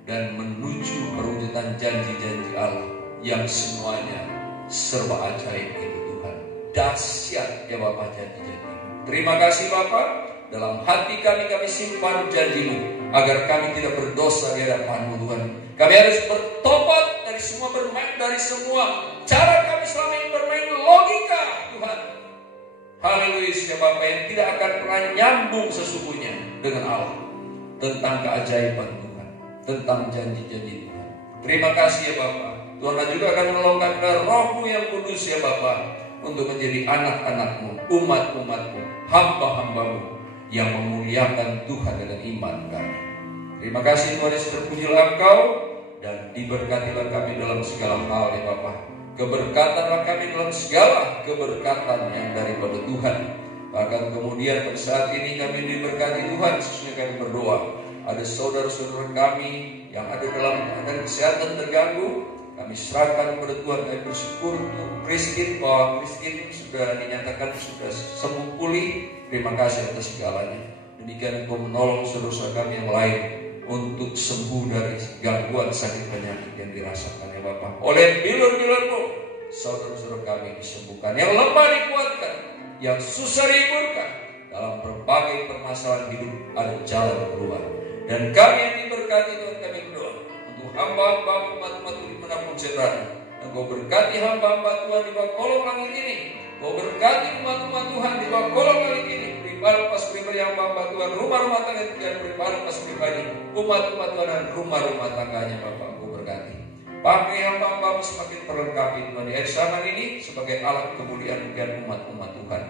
dan menuju perwujudan janji-janji Allah yang semuanya serba ajaib itu Tuhan. Dahsyat ya Bapa janji-janji. Terima kasih Bapa, dalam hati kami simpan janji-Mu, agar kami tidak berdosa di hadapan-Mu Tuhan. Kami harus bertobat dari semua dari semua cara kami selama ini bermain logika Tuhan. Haleluya ya Bapa, yang tidak akan pernah nyambung sesungguhnya dengan Allah, tentang keajaiban Tuhan, tentang janji-janji Tuhan. Terima kasih ya Bapa. Tuhan juga akan menolongkan Roh-Mu yang kudus ya Bapa, untuk menjadi anak-anak-Mu, umat-umat-Mu, hamba-hamba-Mu yang memuliakan Tuhan dengan iman kami. Terima kasih Tuhan Yesus, terpujilah Engkau dan diberkatilah kami dalam segala hal ya Bapa. Keberkatanlah kami dalam segala keberkatan yang daripada Tuhan. Bahkan kemudian pada saat ini kami diberkati Tuhan, sesuai kami berdoa. Ada saudara-saudara kami yang ada dalam keadaan kesehatan terganggu, kami serahkan kepada Tuhan. Kami bersyukur untuk Christine, bahwa Christine sudah dinyatakan sudah sembuh pulih. Terima kasih atas segalanya. Demikian Engkau menolong saudara-saudara kami yang lain untuk sembuh dari gangguan sakit penyakit yang dirasakan ya Bapak. Oleh bilur-bilur-Mu, saudara-saudara kami disembuhkan, yang lemah dikuatkan, yang susah dihiburkan. Dalam berbagai permasalahan hidup ada jalan keluar. Dan kami yang diberkati Tuhan, kami berdoa untuk hamba-hamba umat-umat dimanapun berada. Engkau berkati hamba-hamba Tuhan di bawah kolong langit ini. Engkau berkati umat-umat Tuhan di bawah kolong langit ini. Beribadah pas pribadi hamba-hamba Tuhan, rumah-rumah tangga dan beribadah pas pribadi umat-umat Tuhan dan rumah-rumah tangganya Bapak. Engkau berkati. Pakai hamba-hamba semakin terlengkapi Tuhan di akhir zaman ini sebagai alat kemuliaan dan umat-umat Tuhan.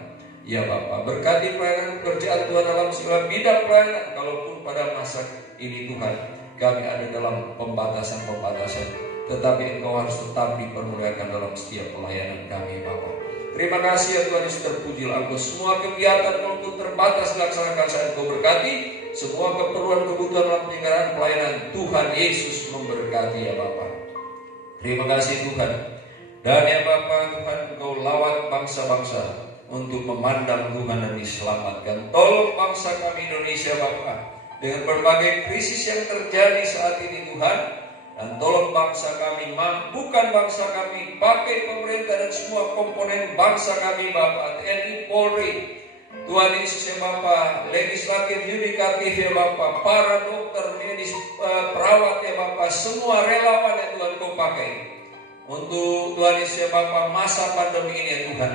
Ya Bapak, berkati pelayanan pekerjaan Tuhan dalam segala bidang pelayanan. Kalaupun pada masa ini Tuhan, kami ada dalam pembatasan-pembatasan, tetapi Engkau harus tetap dipermuliakan dalam setiap pelayanan kami Bapak. Terima kasih ya Tuhan Yesus, terpujilah Engkau. Semua kegiatan untuk terbatas dilaksanakan saat Engkau berkati. Semua keperluan kebutuhan dalam penyelenggaraan pelayanan Tuhan Yesus memberkati ya Bapak. Terima kasih Tuhan. Dan ya Bapak, Tuhan Engkau lawat bangsa-bangsa untuk memandang Tuhan dan diselamatkan. Tolong bangsa kami Indonesia Bapak, dengan berbagai krisis yang terjadi saat ini Tuhan. Dan tolong bangsa kami, mampukan bangsa kami, pakai pemerintah dan semua komponen bangsa kami Bapak, TNI, Polri, Tuhan Yesus ya Bapak, legislatif, yudikatif ya Bapak, para dokter, medis, perawat ya Bapak, semua relawan yang Tuhan Kau pakai untuk Tuhan Yesus ya Bapak masa pandemi ini ya Tuhan.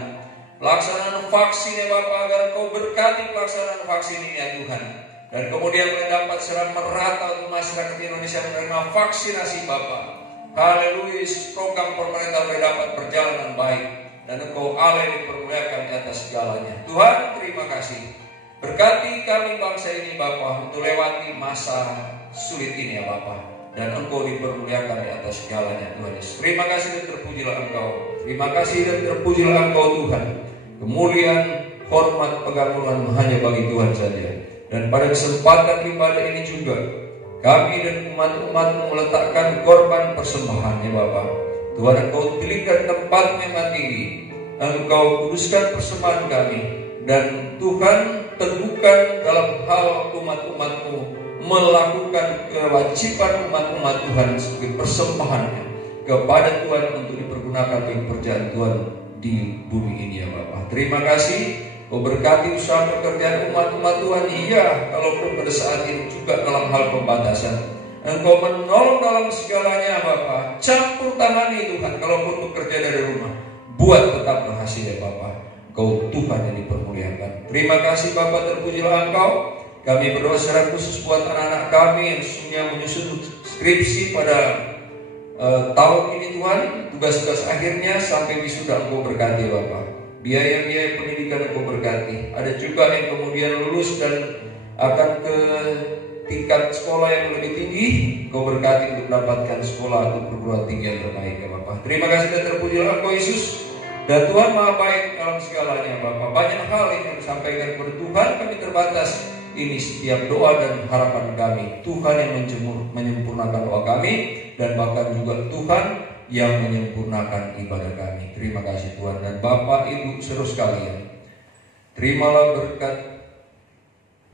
Pelaksanaan vaksin ya Bapak, agar Kau berkati pelaksanaan vaksin ini ya Tuhan. Dan kemudian mendapat secara merata untuk masyarakat Indonesia menerima vaksinasi Bapak. Haleluya, program pemerintah boleh dapat berjalan dengan baik. Dan Engkau Allah dipermuliakan di atas segalanya. Tuhan terima kasih. Berkati kami bangsa ini Bapak untuk lewati masa sulit ini ya Bapak. Dan Engkau dipermuliakan di atas segalanya Tuhan Yesus. Terima kasih dan terpujilah Engkau. Terima kasih dan terpujilah Engkau Tuhan. Kemuliaan, hormat, pegamulan hanya bagi Tuhan saja. Dan pada kesempatan ibadah ini juga kami dan umat-umat meletakkan korban persembahan ya Bapak. Tuhan Engkau pilihkan tempatnya yang tinggi. Engkau kuduskan persembahan kami. Dan Tuhan teguhkan dalam hal umat-umat-Mu melakukan kewajiban umat-umat Tuhan sebagai persembahannya kepada Tuhan untuk dipergunakan bagi pekerjaan Tuhan di bumi ini ya Bapak. Terima kasih. Kau berkati usaha pekerjaan umat-umat Tuhan. Iya, kalaupun pada saat ini juga dalam hal pembatasan, Engkau menolong dalam segalanya Bapak. Campur tangani Tuhan, kalaupun bekerja dari rumah, buat tetap berhasil ya Bapak. Kau Tuhan yang dipermuliakan. Terima kasih Bapak, terpujilah Engkau. Kami berdoa secara khusus buat anak-anak kami yang sesungguhnya menyusun skripsi pada tahun ini Tuhan. Tugas-tugas akhirnya sampai wisuda Engkau berkati Bapak. Biaya-biaya pendidikan Engkau berkati. Ada juga yang kemudian lulus dan akan ke tingkat sekolah yang lebih tinggi. Engkau berkati untuk mendapatkan sekolah atau perguruan tinggi yang terbaik ya Bapak. Terima kasih dan terpujilah Engkau Yesus. Dan Tuhan Maha baik dalam segalanya Bapak. Banyak hal yang disampaikan kepada Tuhan, kami terbatas. Ini setiap doa dan harapan kami. Tuhan yang menyempurnakan doa kami. Dan bahkan juga Tuhan yang menyempurnakan ibadah kami. Terima kasih Tuhan. Dan Bapak Ibu seluruh sekalian, terimalah berkat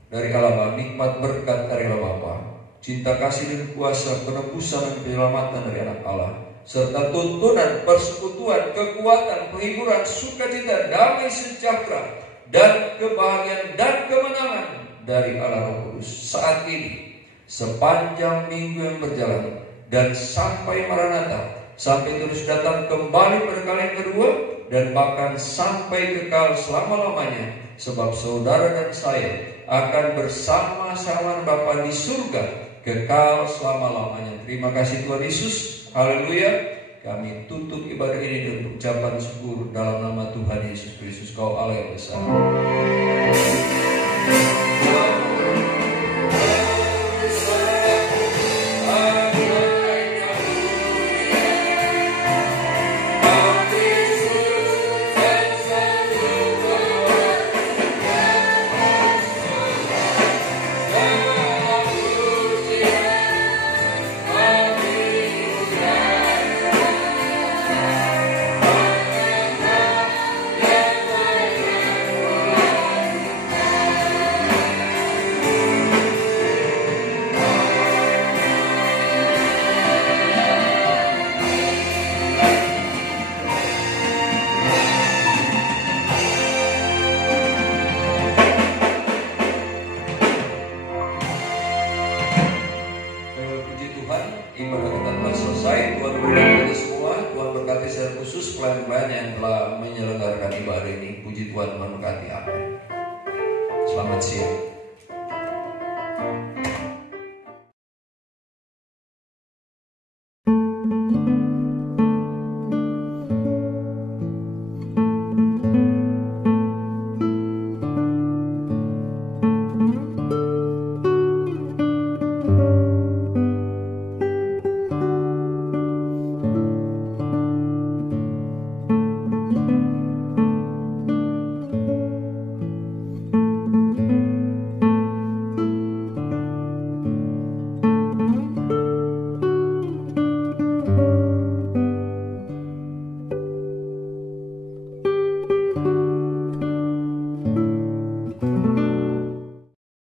dari Allah, nikmat berkat dari Allah Bapa, cinta kasih dan kuasa, penebusan dan penyelamatan dari anak Allah, serta tuntunan, persekutuan, kekuatan, penghiburan, sukacita, damai sejahtera, dan kebahagiaan dan kemenangan dari Allah Roh Kudus saat ini, sepanjang minggu yang berjalan, dan sampai Maranatha, sampai terus datang kembali pada kali yang kedua, dan bahkan sampai kekal selama-lamanya. Sebab saudara dan saya akan bersama-sama Bapa di surga kekal selama-lamanya. Terima kasih Tuhan Yesus. Haleluya. Kami tutup ibadah ini dengan ucapan syukur dalam nama Tuhan Yesus Kristus. Kau Allah yang besar. Pelayan yang telah menyelenggarakan ibadah ini. Puji Tuhan memberkati. Amin. Selamat siang.